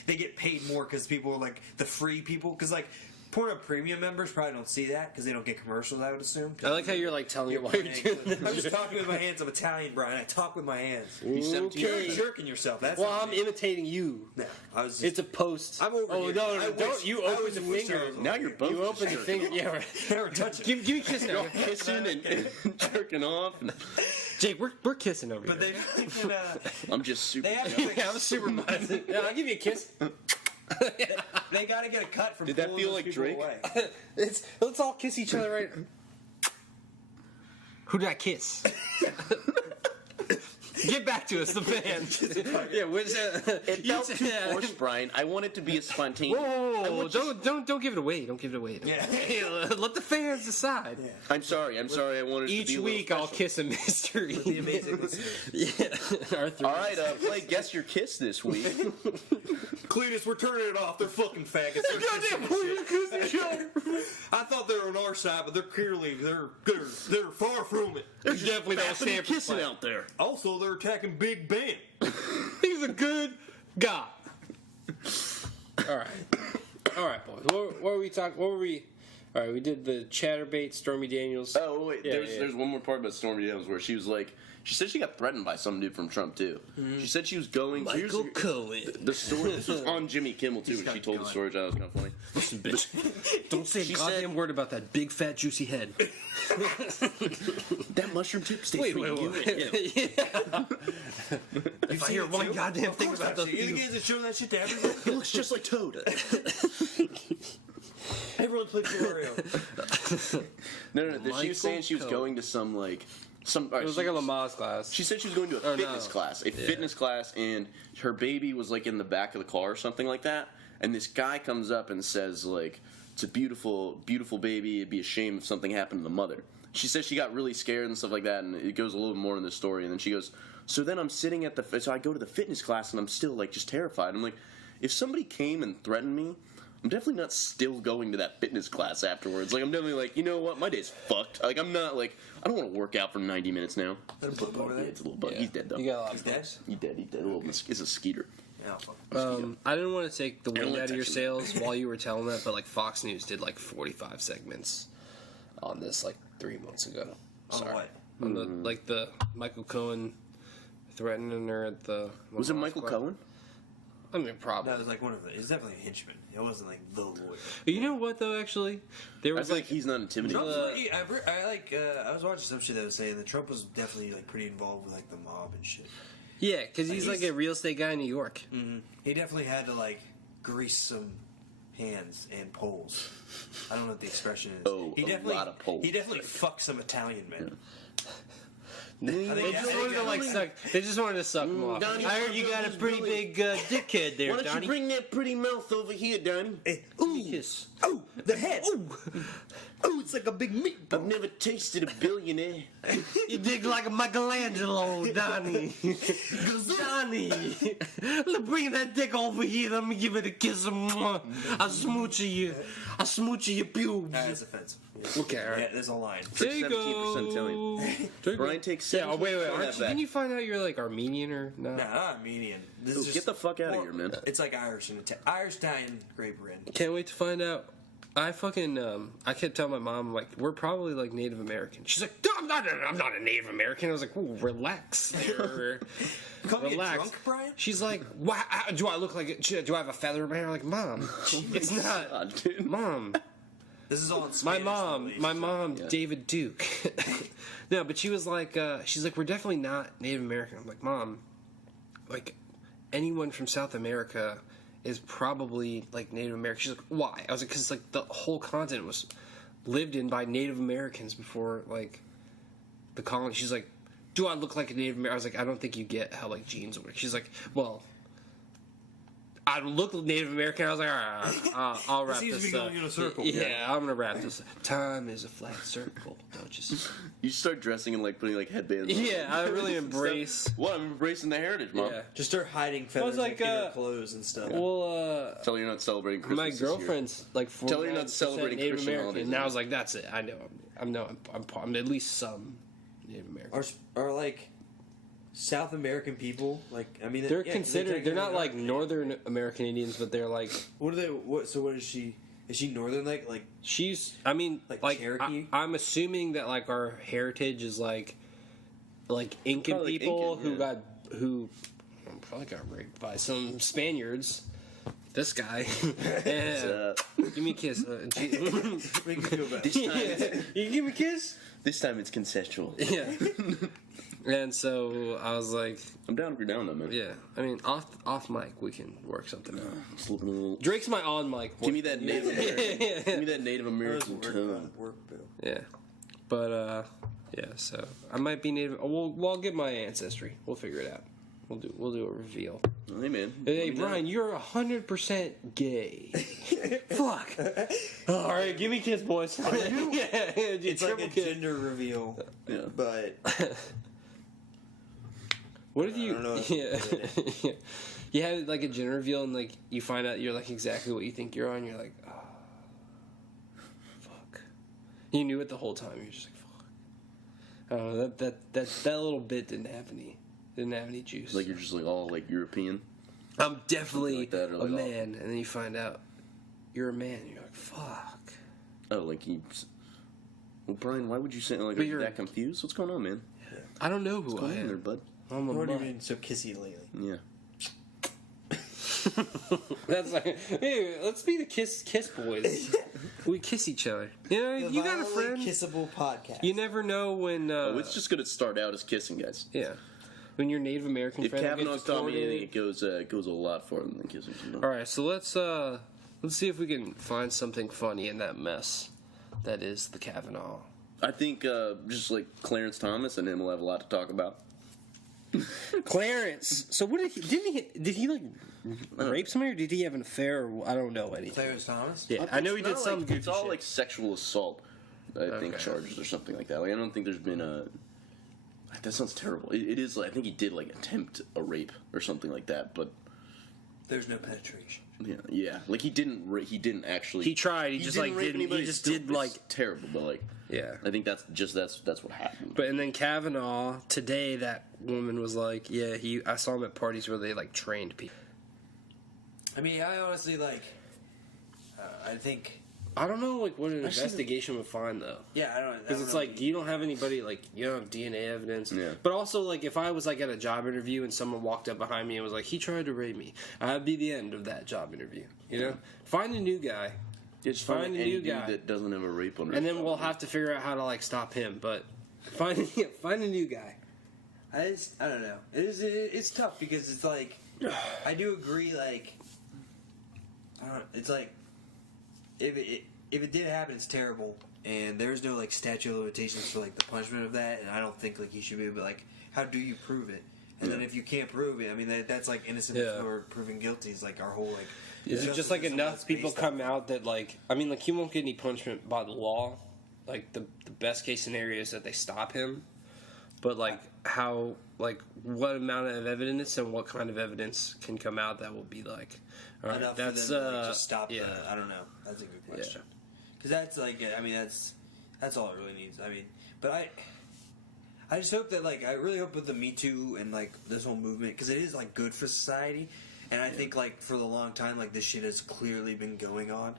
they get paid more because people are like the free people because like Pornhub Premium members probably don't see that because they don't get commercials. I would assume. I like how you're like telling me why you're doing this. I'm just talking with my hands. I'm Italian, Brian. I talk with my hands. $17. You're jerking yourself. That's Well, what I'm imitating you. No, I was. Just, It's a post. I'm over Oh here. no, I don't wish- you I open wish the I was finger? over Now here. you're both You open the finger. Yeah, right. Never touch it. Give me a kiss now. Kissing and jerking off. Jake, we're kissing over But here. they can. I'm just super. They have to. Yeah, I'm super minded. Yeah, I'll give you a kiss. They got to get a cut from. Did that pulling feel those like people Drake? away. Let's all kiss each other right. Who did I kiss? Get back to us, the band. Yeah, which It felt too forced, Brian. I want it to be a spontaneous. Whoa, don't give it away. Don't give it away. Yeah. Let the fans decide. Yeah. I'm sorry. I wanted Each to be week a I'll little kiss a mystery. The amazing. Yeah. Our three. All right, play Guess Your Kiss this week. Cletus, we're turning it off. They're fucking faggots. I thought they were on our side, but they're clearly they're far from it. There's definitely no Fapping and sample kissing size. out there. Also, they're attacking Big Ben. He's a good guy. All right, boys. What were we talking? What were we? All right, we did the chatterbait, Stormy Daniels. Oh wait, Yeah, there's one more part about Stormy Daniels where she was like, she said she got threatened by some dude from Trump too. She said she was going. so here's Michael Cohen. the story. This was on Jimmy Kimmel too, and she told the going. story. That was kind of funny. Listen, bitch. Don't say a She goddamn said- word about that big fat juicy head. That mushroom tip stays Wait. for you and him. If I hear one goddamn thing about those, You guys are showing that shit to everyone. He looks just like Toad. Everyone plays Mario. No. She Michael was saying she was Cohen. going to some like some. it was like a Lamaze class. She said she was going to a Oh, fitness no. class, fitness class, and her baby was like in the back of the car or something like that. And this guy comes up and says like, "It's a beautiful, beautiful baby. It'd be a shame if something happened to the mother." She says she got really scared and stuff like that, and it goes a little more in the story. And then she goes, "So then I'm sitting at so I go to the fitness class and I'm still like just terrified. I'm like, if somebody came and threatened me, I'm definitely not still going to that fitness class afterwards. Like, I'm definitely like, you know what, my day's fucked. Like, I'm not like, I don't want to work out for 90 minutes now. Little bug over there? It's a little bug. Yeah. He's dead though. You got a lot of dead? bugs. He's dead. A little. It's a skeeter. Yeah, fuck. I didn't want to take the wind like out of your touching sails while you were telling that, but like Fox News did like 45 segments on this like 3 months ago. On what? On the like the Michael Cohen threatening her at the. Was it Lamaze Michael class. Cohen? I mean, probably. That was like one of the. It's definitely a henchman. It wasn't like the lawyer. You know what though? Actually, there I was feel like he's not intimidating. I was watching some shit that was saying that Trump was definitely like pretty involved with like the mob and shit. yeah, because he's like a real estate guy in New York. He definitely had to like grease some hands and poles. I don't know what the expression is. Oh, he a definitely, lot of poles. He definitely fucked some Italian men. They think- just I think wanted to like Donnie- suck. They just wanted to suck him off. Donnie, I heard you got a pretty big dickhead there, Donnie. bring that pretty mouth over here, Donnie? Ooh, Kiss. oh, the head. Ooh, it's like a big meatball. I've never tasted a billionaire. You dig like a Michelangelo, Donnie. Donnie, bring that dick over here. Let me give it a kiss. I smooch you. I smooch your pubes. That's offensive. Okay, all right. Yeah, there's a line. There you 17% go. Italian. There you go. Brian takes Yeah, oh, wait. Throw Aren't that you, back. didn't you find out you're like Armenian or no? Nah, not Armenian. This Ooh, is just get the fuck outta more- here, man. It's like Irish and Irish, Italian, Great Britain. Can't wait to find out. I fucking I kept telling my mom like we're probably like Native American. She's like, I'm not a Native American. I was like, ooh, relax. Call me a Relax. drunk, Brian? She's like, "Why do I look like it? Do I have a feather in my hair?" I'm like, Mom, it's not. God, dude. Mom, This is all in my Spanish, mom, though, my mom, Yeah. David Duke. No, but she was like, she's like, we're definitely not Native American. I'm like, Mom, like, anyone from South America is probably like Native American. She's like, why? I was like, because like the whole continent was lived in by Native Americans before like the colony. She's like, do I look like a Native American? I was like, I don't think you get how like genes work. She's like, well, I look Native American. I was like, all right, I'll wrap seems to this be up. going in a circle. Yeah, I'm gonna wrap this. Time is a flat circle. Don't you see? You start dressing and like putting like headbands on. Yeah, I really embrace. What? I'm embracing the heritage, Mom. Yeah. Just start hiding feathers like, in her clothes and stuff. Well, Tell her you're not celebrating Christmas my this year. girlfriend's like 49% Tell her you're not celebrating Native Christian American. holidays And I anymore. was like, that's it. I know. I'm at least some Native American. Are like South American people like? I mean, They're yeah, considered. They're not technically like Northern American Indians, but they're like. What are they? What? So what is she? Is she Northern? Like She's. I mean, Like Cherokee? I'm assuming that like our heritage is like Incan Probably like people Incan, who probably got raped by some Spaniards. This guy. Yeah. Give me a kiss. make me feel better. Yeah. You give me a kiss? This time it's consensual. Yeah. And so I was like, I'm down if you're down though, man. yeah. I mean, off mic, we can work something out. Slipping a little. Drake's my on mic. Give me that Native American. Give me that Native American Work, tone. work, Bill. Yeah. But yeah. So I might be Native. I'll get my ancestry. We'll figure it out. We'll do a reveal. Well, hey man. Hey Let me know. Brian, you're 100% gay. Fuck. All right, give me a kiss, boys. Yeah, It's like a triple kiss. gender reveal, Yeah. but What if you? don't know. Yeah. You had like a gender reveal and like you find out you're like exactly what you think you're on. You're like, oh, fuck. You knew it the whole time. You're just like, fuck. I don't know. That little bit didn't have any juice. Like you're just like all like European. I'm definitely like that, or a like, man, and then you find out you're a man. And you're like, fuck. Oh, like you. Well, Brian, why would you say like? But Are you you're- that confused? What's going on, man? I don't know who What's going I on there, am. bud? I'm a I've already mutt. been so kissy lately. Yeah. That's like, hey, let's be the kiss boys. We kiss each other. You know, The you got a violently friend. Kissable podcast. You never know when. Oh, it's just gonna start out as kissing, guys. Yeah. When your Native American If friend Kavanaugh's gets taught me deported. anything, it goes a lot farther than kissing. You know? All right, so let's see if we can find something funny in that mess that is the Kavanaugh. I think just like Clarence Thomas and him will have a lot to talk about. Clarence. So what did he like rape somebody, or did he have an affair? Or, I don't know anything. Clarence Thomas. Yeah, I know he It's did not some like, goofy it's all shit. like sexual assault. I think Okay. charges or something like that. Like I don't think there's been a. That sounds terrible. It is. I think he did like attempt a rape or something like that. But There's no penetration. yeah. Like he didn't. He didn't actually. He tried. He just didn't like rape didn't. anybody. He just Still, did it's like terrible. But like yeah. I think that's what happened. But and then Kavanaugh today, that woman was like, yeah, I saw him at parties where they like trained people. I mean, I honestly like. I think. I don't know like what an Actually, investigation would find though. Yeah, I don't. Because it's like you don't have anybody like you don't have DNA evidence. Yeah. But also like if I was like at a job interview and someone walked up behind me and was like he tried to rape me, I'd be the end of that job interview. You know, find a new guy, Just find find a any new dude guy. that doesn't have a rape on. and then we'll have to figure out how to like stop him. But find a new guy. I don't know. It's tough because it's like I do agree. Like, I don't. It's like if it did happen, it's terrible, and there's no like statute of limitations for like the punishment of that. And I don't think like you should be. But like, how do you prove it? And then if you can't prove it, I mean that's like innocent Yeah. or proven guilty is like our whole like. Is it just like justice system enough that's people based come on- out that like I mean like he won't get any punishment by the law. Like the best case scenario is that they stop him. But like how like what amount of evidence and what kind of evidence can come out that will be like all right, enough that's for them to like, just stop yeah. the. I don't know. That's a good question. Because that's like I mean that's all it really needs. I mean, but I just hope that like I really hope with the Me Too and like this whole movement because it is like good for society, and I think like for the long time like this shit has clearly been going on,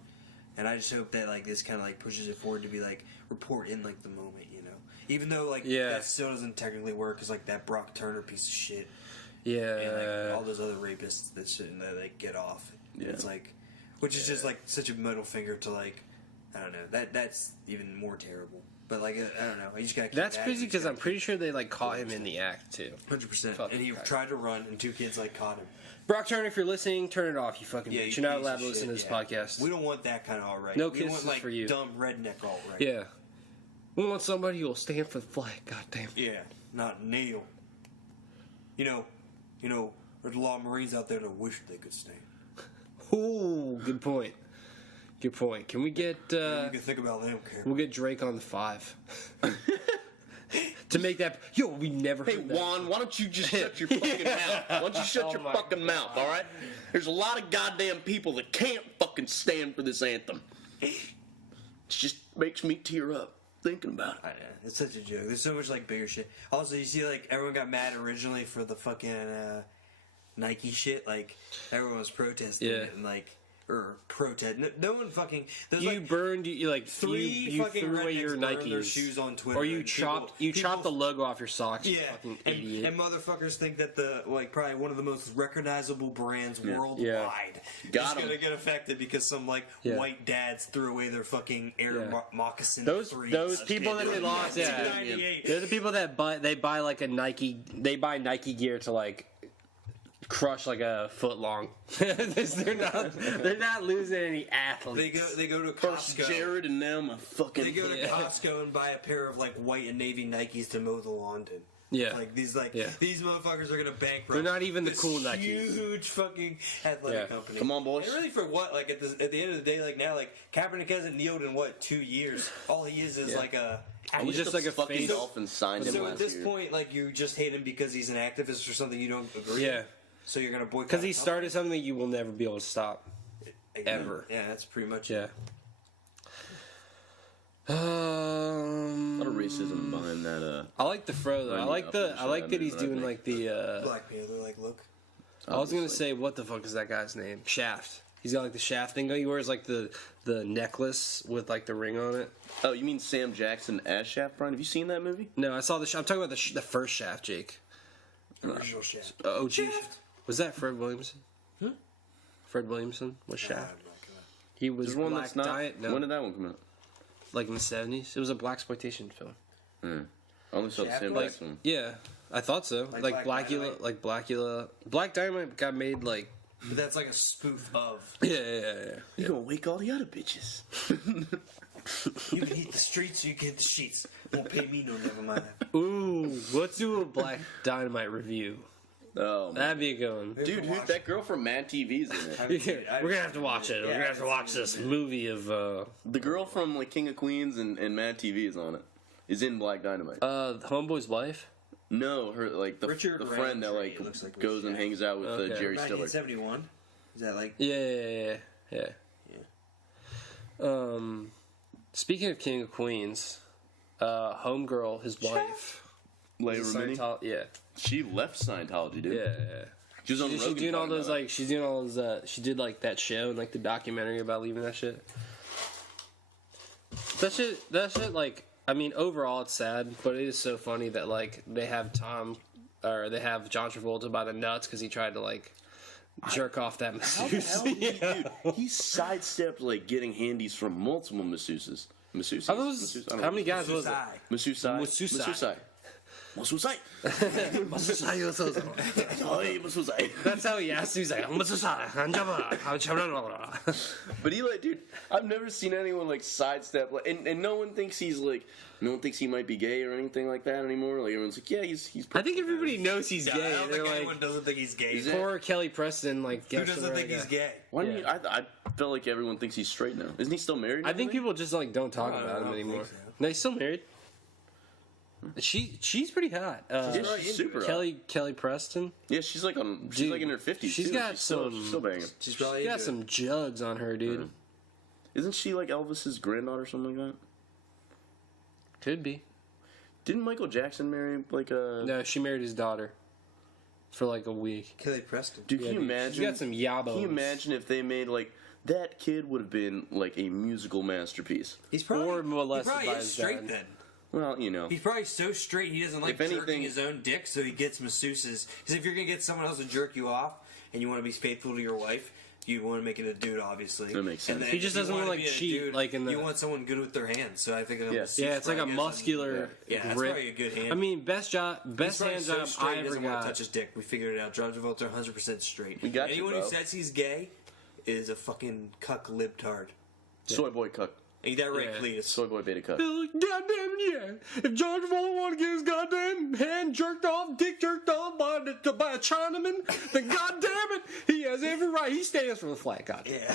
and I just hope that like this kind of like pushes it forward to be like report in like the moment, you know. Even though like Yeah. that still doesn't technically work, because like that Brock Turner piece of shit Yeah. and like all those other rapists that shouldn't that like get off. Yeah. It's like, which is just like such a middle finger to like, I don't know. That's even more terrible. But like I don't know. You just gotta keep That's that, crazy you just because gotta I'm pretty sure they like caught him in the act too. 100%. Fucking And he Christ. tried to run, and 2 kids like caught him. Brock Turner, if you're listening, turn it off. You fucking Yeah, bitch. you You're not piece allowed of to listen to shit, this yeah. podcast. We don't want that kind of alt right. No we kisses want like for you. dumb redneck alt right. Yeah. We want somebody who will stand for the flag. God damn. Yeah, not kneel. You know, there's a lot of Marines out there that wish they could stand. Ooh, good point. Good point. Can we get You can think about them, Cap. we'll get Drake on the 5 to make that? Yo, we never. Hey heard that. Juan, why don't you just shut your fucking mouth? Why don't you shut Oh your my fucking mouth? All right. There's a lot of goddamn people that can't fucking stand for this anthem. It just makes me tear up thinking about it. I know, it's such a joke. There's so much like bigger shit. Also, you see, like everyone got mad originally for the fucking Nike shit. Like everyone was protesting Yeah. it and like or protest. No one fucking. There's You like burned you like three you fucking threw away rednecks your burned Nikes their shoes on Twitter, or you and chopped people- chopped the logo off your socks. You Yeah, fucking and, idiot. and motherfuckers think that the like probably one of the most recognizable brands Yeah. worldwide Got is 'em. gonna get affected because some like Yeah. white dads threw away their fucking Air Yeah. moccasin. Those threes. people that they lost, yeah. 1998. They're the people that buy like a Nike. They buy Nike gear to like crush like a foot long. they're not losing any athletes. They go to First Costco. Jared and now my fucking. They go to Yeah. Costco and buy a pair of like white and navy Nikes to mow the lawn in. Yeah. These Yeah. these motherfuckers are gonna bankrupt. They're not even the this cool Nikes. Huge fucking athletic Yeah. company. Come on, boys. And really for what? Like at the end of the day, like now, like Kaepernick hasn't kneeled in what 2 years. All he is Yeah. like a. I wish just the like a fucking face. Dolphins signed him So last at this year. point, like you just hate him because he's an activist or something you don't agree. Yeah. So you're gonna boycott. Because he a started something that you will never be able to stop. company? ever. Yeah, that's pretty much. Yeah. A lot of racism behind that. I like the fro though. I Running like up the. and I like shit, that he's I mean, doing I like the. Black Panther, like look. I was gonna obviously. say, what the fuck is that guy's name? Shaft. He's got like the Shaft thing. He wears like the necklace with like the ring on it. Oh, you mean Sam Jackson as Shaft, Brian? Have you seen that movie? No, I saw the. I'm talking about the first Shaft, Jake. Original shit. Oh, geez. Was that Fred Williamson? Fred Williamson was I'm Shaft. not gonna- He was There's one Black that's not. Diet. No, When did that one come out? like in the 70s. It was a blaxploitation film. I only saw the Shaft Sam was? Jackson one. Yeah, I thought so. Like Like Black Blackula, Dynamite? like Blackula. Black Dynamite got made like. But that's like a spoof of. Yeah. You gonna wake all the other bitches? You can hit the streets, or you can hit the sheets. Won't pay me no never mind. Ooh, let's do a Black Dynamite review. Oh, man. That'd be a good one. Dude, that girl from Mad TV's in it. We're gonna have to watch it. We're gonna have to watch this movie of The girl from like King of Queens and Mad TV is on it. Is in Black Dynamite. Homeboy's wife. No, her like the Richard friend that like Roundtree looks like goes and Shaft. hangs out with Okay. Jerry Back in Stiller. 71. Is that like? Yeah. Speaking of King of Queens, Homegirl, his wife. Leia is Remini? Yeah. She left Scientology, dude. Yeah. She was on She's Rogan doing all talking those about it. like she's doing all those she did like that show and like the documentary about leaving that shit. That shit like I mean overall it's sad, but it is so funny that like they have John Travolta by the nuts because he tried to like jerk off that How the masseuse. hell did he, dude? He sidestepped like getting handies from multiple masseuses. Masseuses? How those- I don't how know. many guys was it? Suicide. Masusai. Masusai. Masusai. Ay, Masusai. That's how he asked. He's like, But he like, dude, I've never seen anyone like sidestep, like, and no one thinks he's like, no one thinks he might be gay or anything like that anymore. Like everyone's like, yeah, he's. I think everybody knows he's I gay. don't They're think like, anyone doesn't think he's gay. Is it? poor Kelly Preston. Like, Who gets doesn't the think right he's guy. gay? Why do Yeah. you? I felt like everyone thinks he's straight now. Isn't he still married? I think people just like don't talk No, about I him don't anymore. think so. No, he's still married. She's pretty hot. Yeah, she's super. hot. Kelly Preston. Yeah, she's like on. She's Dude, like in her 50s. she's too. got she's still, some- She's still banging. She's probably She got into some it. jugs on her, dude. Isn't she like Elvis's granddaughter or something like that? Could be. Didn't Michael Jackson marry like a? No, she married his daughter for like a week. Kelly Preston. Dude, Yeah, can you dude, imagine? she's got some yabos. Can you imagine if they made like that kid would have been like a musical masterpiece. He's probably Or molested he probably by is his straight dad. then. Well, you know. He's probably so straight he doesn't like If anything- jerking his own dick, so he gets masseuses. Because if you're gonna get someone else to jerk you off and you want to be faithful to your wife, you want to make it a dude, obviously. That makes sense. And then He just if you doesn't wanna, wanna like, be a cheat, dude, like, in the- You want someone good with their hands, so I think. Yeah. Yeah, it's like a I guess, muscular Yeah, that's grip. probably a good hand. I mean, best He's hand probably so job straight I he ever doesn't want to got. touch his dick. We figured it out. John Travolta 100% straight. We got you, Anyone who Bo. says he's gay is a fucking cuck libtard. Soy boy cuck. Ain't that right, Yeah. Cletus? Soy boy beta cuck. Goddamn yeah! If John Travolta want to get his goddamn hand jerked off, dick jerked off by a Chinaman, then goddamn it, he has every right. He stands for the flag. God. Yeah.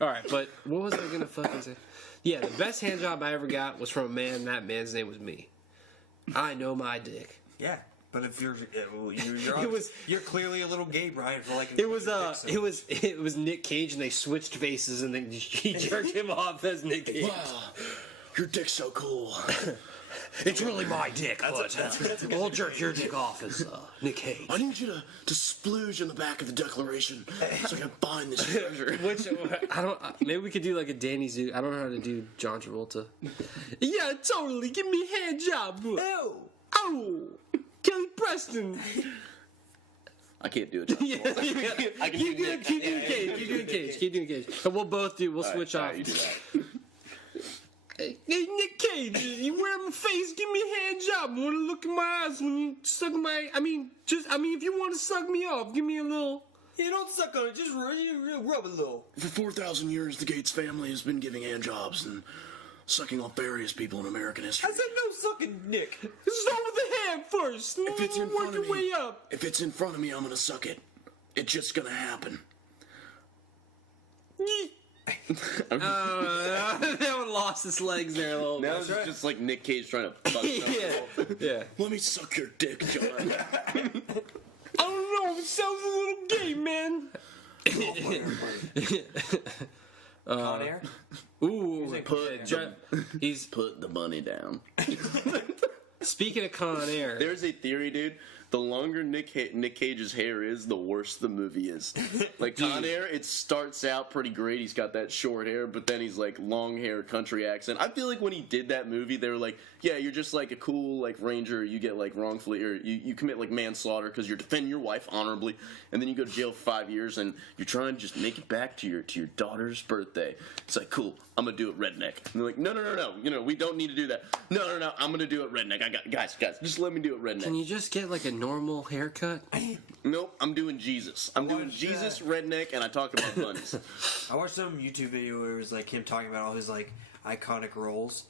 All right, but what was I gonna fucking say? Yeah, the best hand job I ever got was from a man. And that man's name was me. I know my dick. Yeah. But if you're you're clearly a little gay, Brian, for like It was Nick Cage, and they switched faces, and then he jerked him off as Nick Cage. Wow, your dick's so cool. It's really my dick, but I'll jerk your dick off as Nick Cage. I need you to splooge in the back of the Declaration so I can find this treasure. Which I don't. Maybe we could do like a Danny Zoo. I don't know how to do John Travolta. Yeah, totally. Give me a hand job. Ew. Oh, Kelly Preston. I can't do it. Yeah, I can keep do doing Nick. Cage. Keep doing Cage. Keep doing Cage. And we'll both do. We'll switch off. Alright, you do that. Hey, Nick Cage, you wear my face, give me a hand job. Want to look in my eyes when you suck my... I mean, if you want to suck me off, give me a little... You don't suck on it, just rub a little. For 4,000 years, the Gates family has been giving hand jobs and sucking off various people in American history. I said no sucking, Nick. Start with the hand first. If it's in Work front your of me, way up. if it's in front of me, I'm gonna suck it. It's just gonna happen. That one lost its legs there a little Now bit. it's just like Nick Cage trying to fuck someone. Yeah. Let me suck your dick, John. I don't know. It sounds a little gay, man. Con Air? Ooh, Put he's Put the money down. speaking of Con Air. There's a theory, dude. The longer Nick Cage's hair is, the worse the movie is. Like Con Air, it starts out pretty great. He's got that short hair, but then he's like long hair, country accent. I feel like when he did that movie, they were like, "Yeah, you're just like a cool like ranger. You get like wrongfully, or you commit like manslaughter because you're defending your wife honorably, and then you go to jail for 5 years, and you're trying to just make it back to your daughter's birthday. It's like, cool, I'm gonna do it redneck." And they're like, no, we don't need to do that. No, I'm gonna do it redneck. Guys, just let me do it redneck. Can you just get like a normal haircut? Nope, I'm doing Jesus. I'm doing watched Jesus, redneck, and I talk about bunnies. I watched some YouTube video where it was like him talking about all his like iconic roles.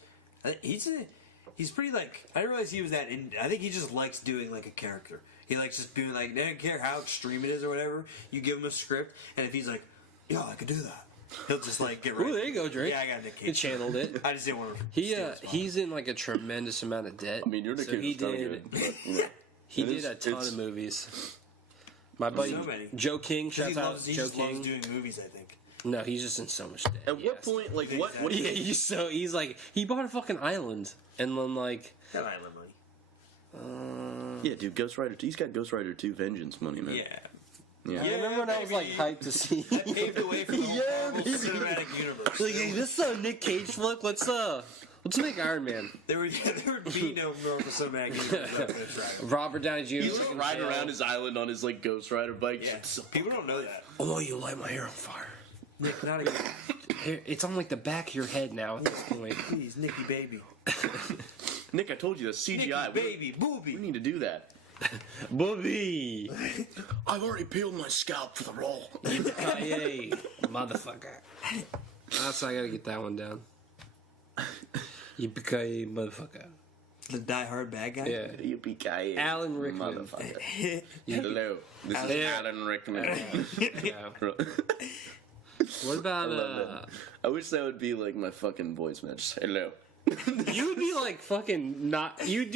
He's pretty like, I didn't realize he was that in. I think he just likes doing like a character. He likes just doing like, they don't care how extreme it is or whatever. You give him a script, and if he's like, "Yeah, I could do that," he'll just like get right. Ooh, there you go, Drake. Yeah, I got Nick He Cage. channeled it. I just didn't want to. He's in like a tremendous amount of debt. I mean, you're the so kid he who's done did. good, but, you know. He It did is- a ton it's- of movies. My buddy So many. Joe King, He shout out loves Joe just loves King. doing movies. I think. No, he's just in so much debt. At what point, like, what do Yeah, you he's like he bought a fucking island and then like That island money. Yeah, dude, Ghost Rider 2. He's got Ghost Rider 2 Vengeance money, man. Yeah. Yeah. I remember when I was like baby. hyped to see. That paved the way for the Yeah, whole baby. cinematic universe. Like, hey, this Nick Cage flick. Let's make Iron Man. There would be no Marvel cinematic universe without Ghost Rider. Robert Downey Jr. He's fucking riding Bale. around his island on his, like, Ghost Rider bike. Yeah, So people don't know that. Oh, you light my hair on fire. Nick, not again. It's on like the back of your head now at this point. Please, Nicky baby. Nick, I told you that's CGI. Nicky baby, booby. We need to do that. Bobby, I've already peeled my scalp for the role. yippee motherfucker. So I gotta get that one down. Yippee motherfucker. The die-hard bad guy? Yeah. Yippee-ki-yay, Alan Rickman. motherfucker. Hello, this is Alan- Alan Rickman. Yeah. What about love I wish that would be like my fucking voice match. Hello. You would be like fucking not. You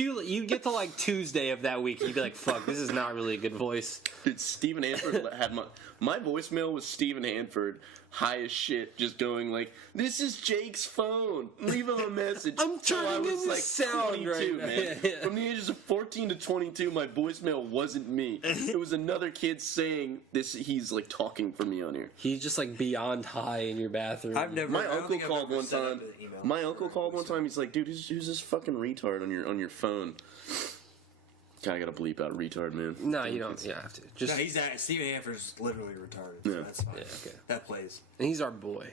get to like Tuesday of that week. You'd be like, fuck, this is not really a good voice. Dude, Stephen Hanford had my voicemail was Stephen Hanford high as shit, just going like, "This is Jake's phone. Leave him a message." I'm turning I was in like the sound 22, right now. man. Yeah. From the ages of 14 to 22, my voicemail wasn't me. It was another kid saying this. He's like talking for me on here. He's just like beyond high in your bathroom. I've never. My I don't uncle think I've called ever one set up time. an email My for uncle a called one voicemail. time. He's like, "Dude, who's this fucking retard on your phone?" God, I gotta bleep out retard, man. No, you don't. Yeah, have to. Just No, he's that. Steven Hanford's literally retarded. So Yeah. that's fine. yeah, okay. That plays. And he's our boy.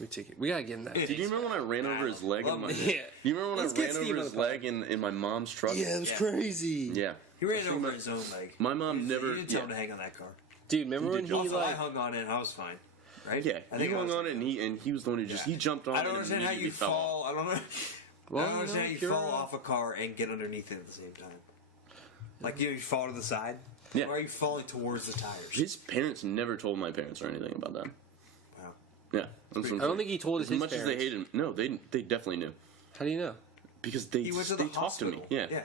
We take it. We gotta get him that. Yeah. Did you remember when I ran over his leg? Love In my, him. Yeah. You remember when Let's I get ran Steve over on his the pod. leg in my mom's truck? Yeah, it was Yeah. crazy. Yeah. He ran I'll show over you his own leg. My mom You never. didn't tell him Yeah. to hang on that car. Dude, remember when he Also, I like? hung on it and I was fine. Right? Yeah, I he think I hung was on it, okay. and he was the one who just Yeah. he jumped on. I don't it understand and how you immediately fell off. fall. I don't know. Well, I don't understand how you you're fall right. off a car and get underneath it at the same time. Like you fall to the side. Yeah. Or are you falling towards the tires? His parents never told my parents or anything about that. Wow. Yeah, that's what I'm I don't saying. think he told as his much as they parents. hated him. No, they definitely knew How do you know? because they He went to the talked to me. hospital. Yeah. Yeah.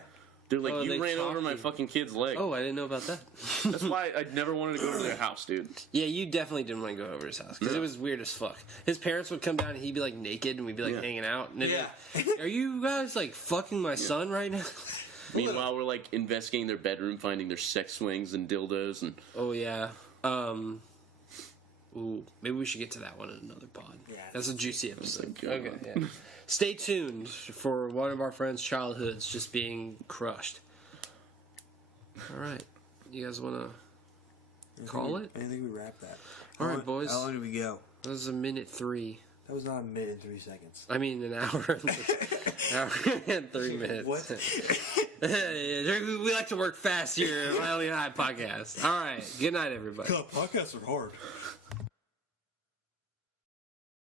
They're like, Oh, you they ran over talked my you. fucking kid's leg. Oh, I didn't know about that. That's why I never wanted to go to their house, dude. Yeah, you definitely didn't want to go over his house because No. it was weird as fuck. His parents would come down and he'd be like naked and we'd be like Yeah. hanging out. And they'd be Yeah. like, are you guys like fucking my son right now? Meanwhile, we're like investigating their bedroom, finding their sex swings and dildos, and Oh yeah. Ooh, maybe we should get to that one in another pod. Yeah. That's a juicy episode. good Okay, one. yeah. Stay tuned for one of our friends' childhoods just being crushed. All right, you guys want to call it? I think we wrapped that. All right, boys. How long did we go? That was a minute 3. That was not a minute and 3 seconds. I mean, an hour hour and 3 minutes. What? We like to work fast here at Mildly High Podcast. All right, good night, everybody. Podcasts are hard.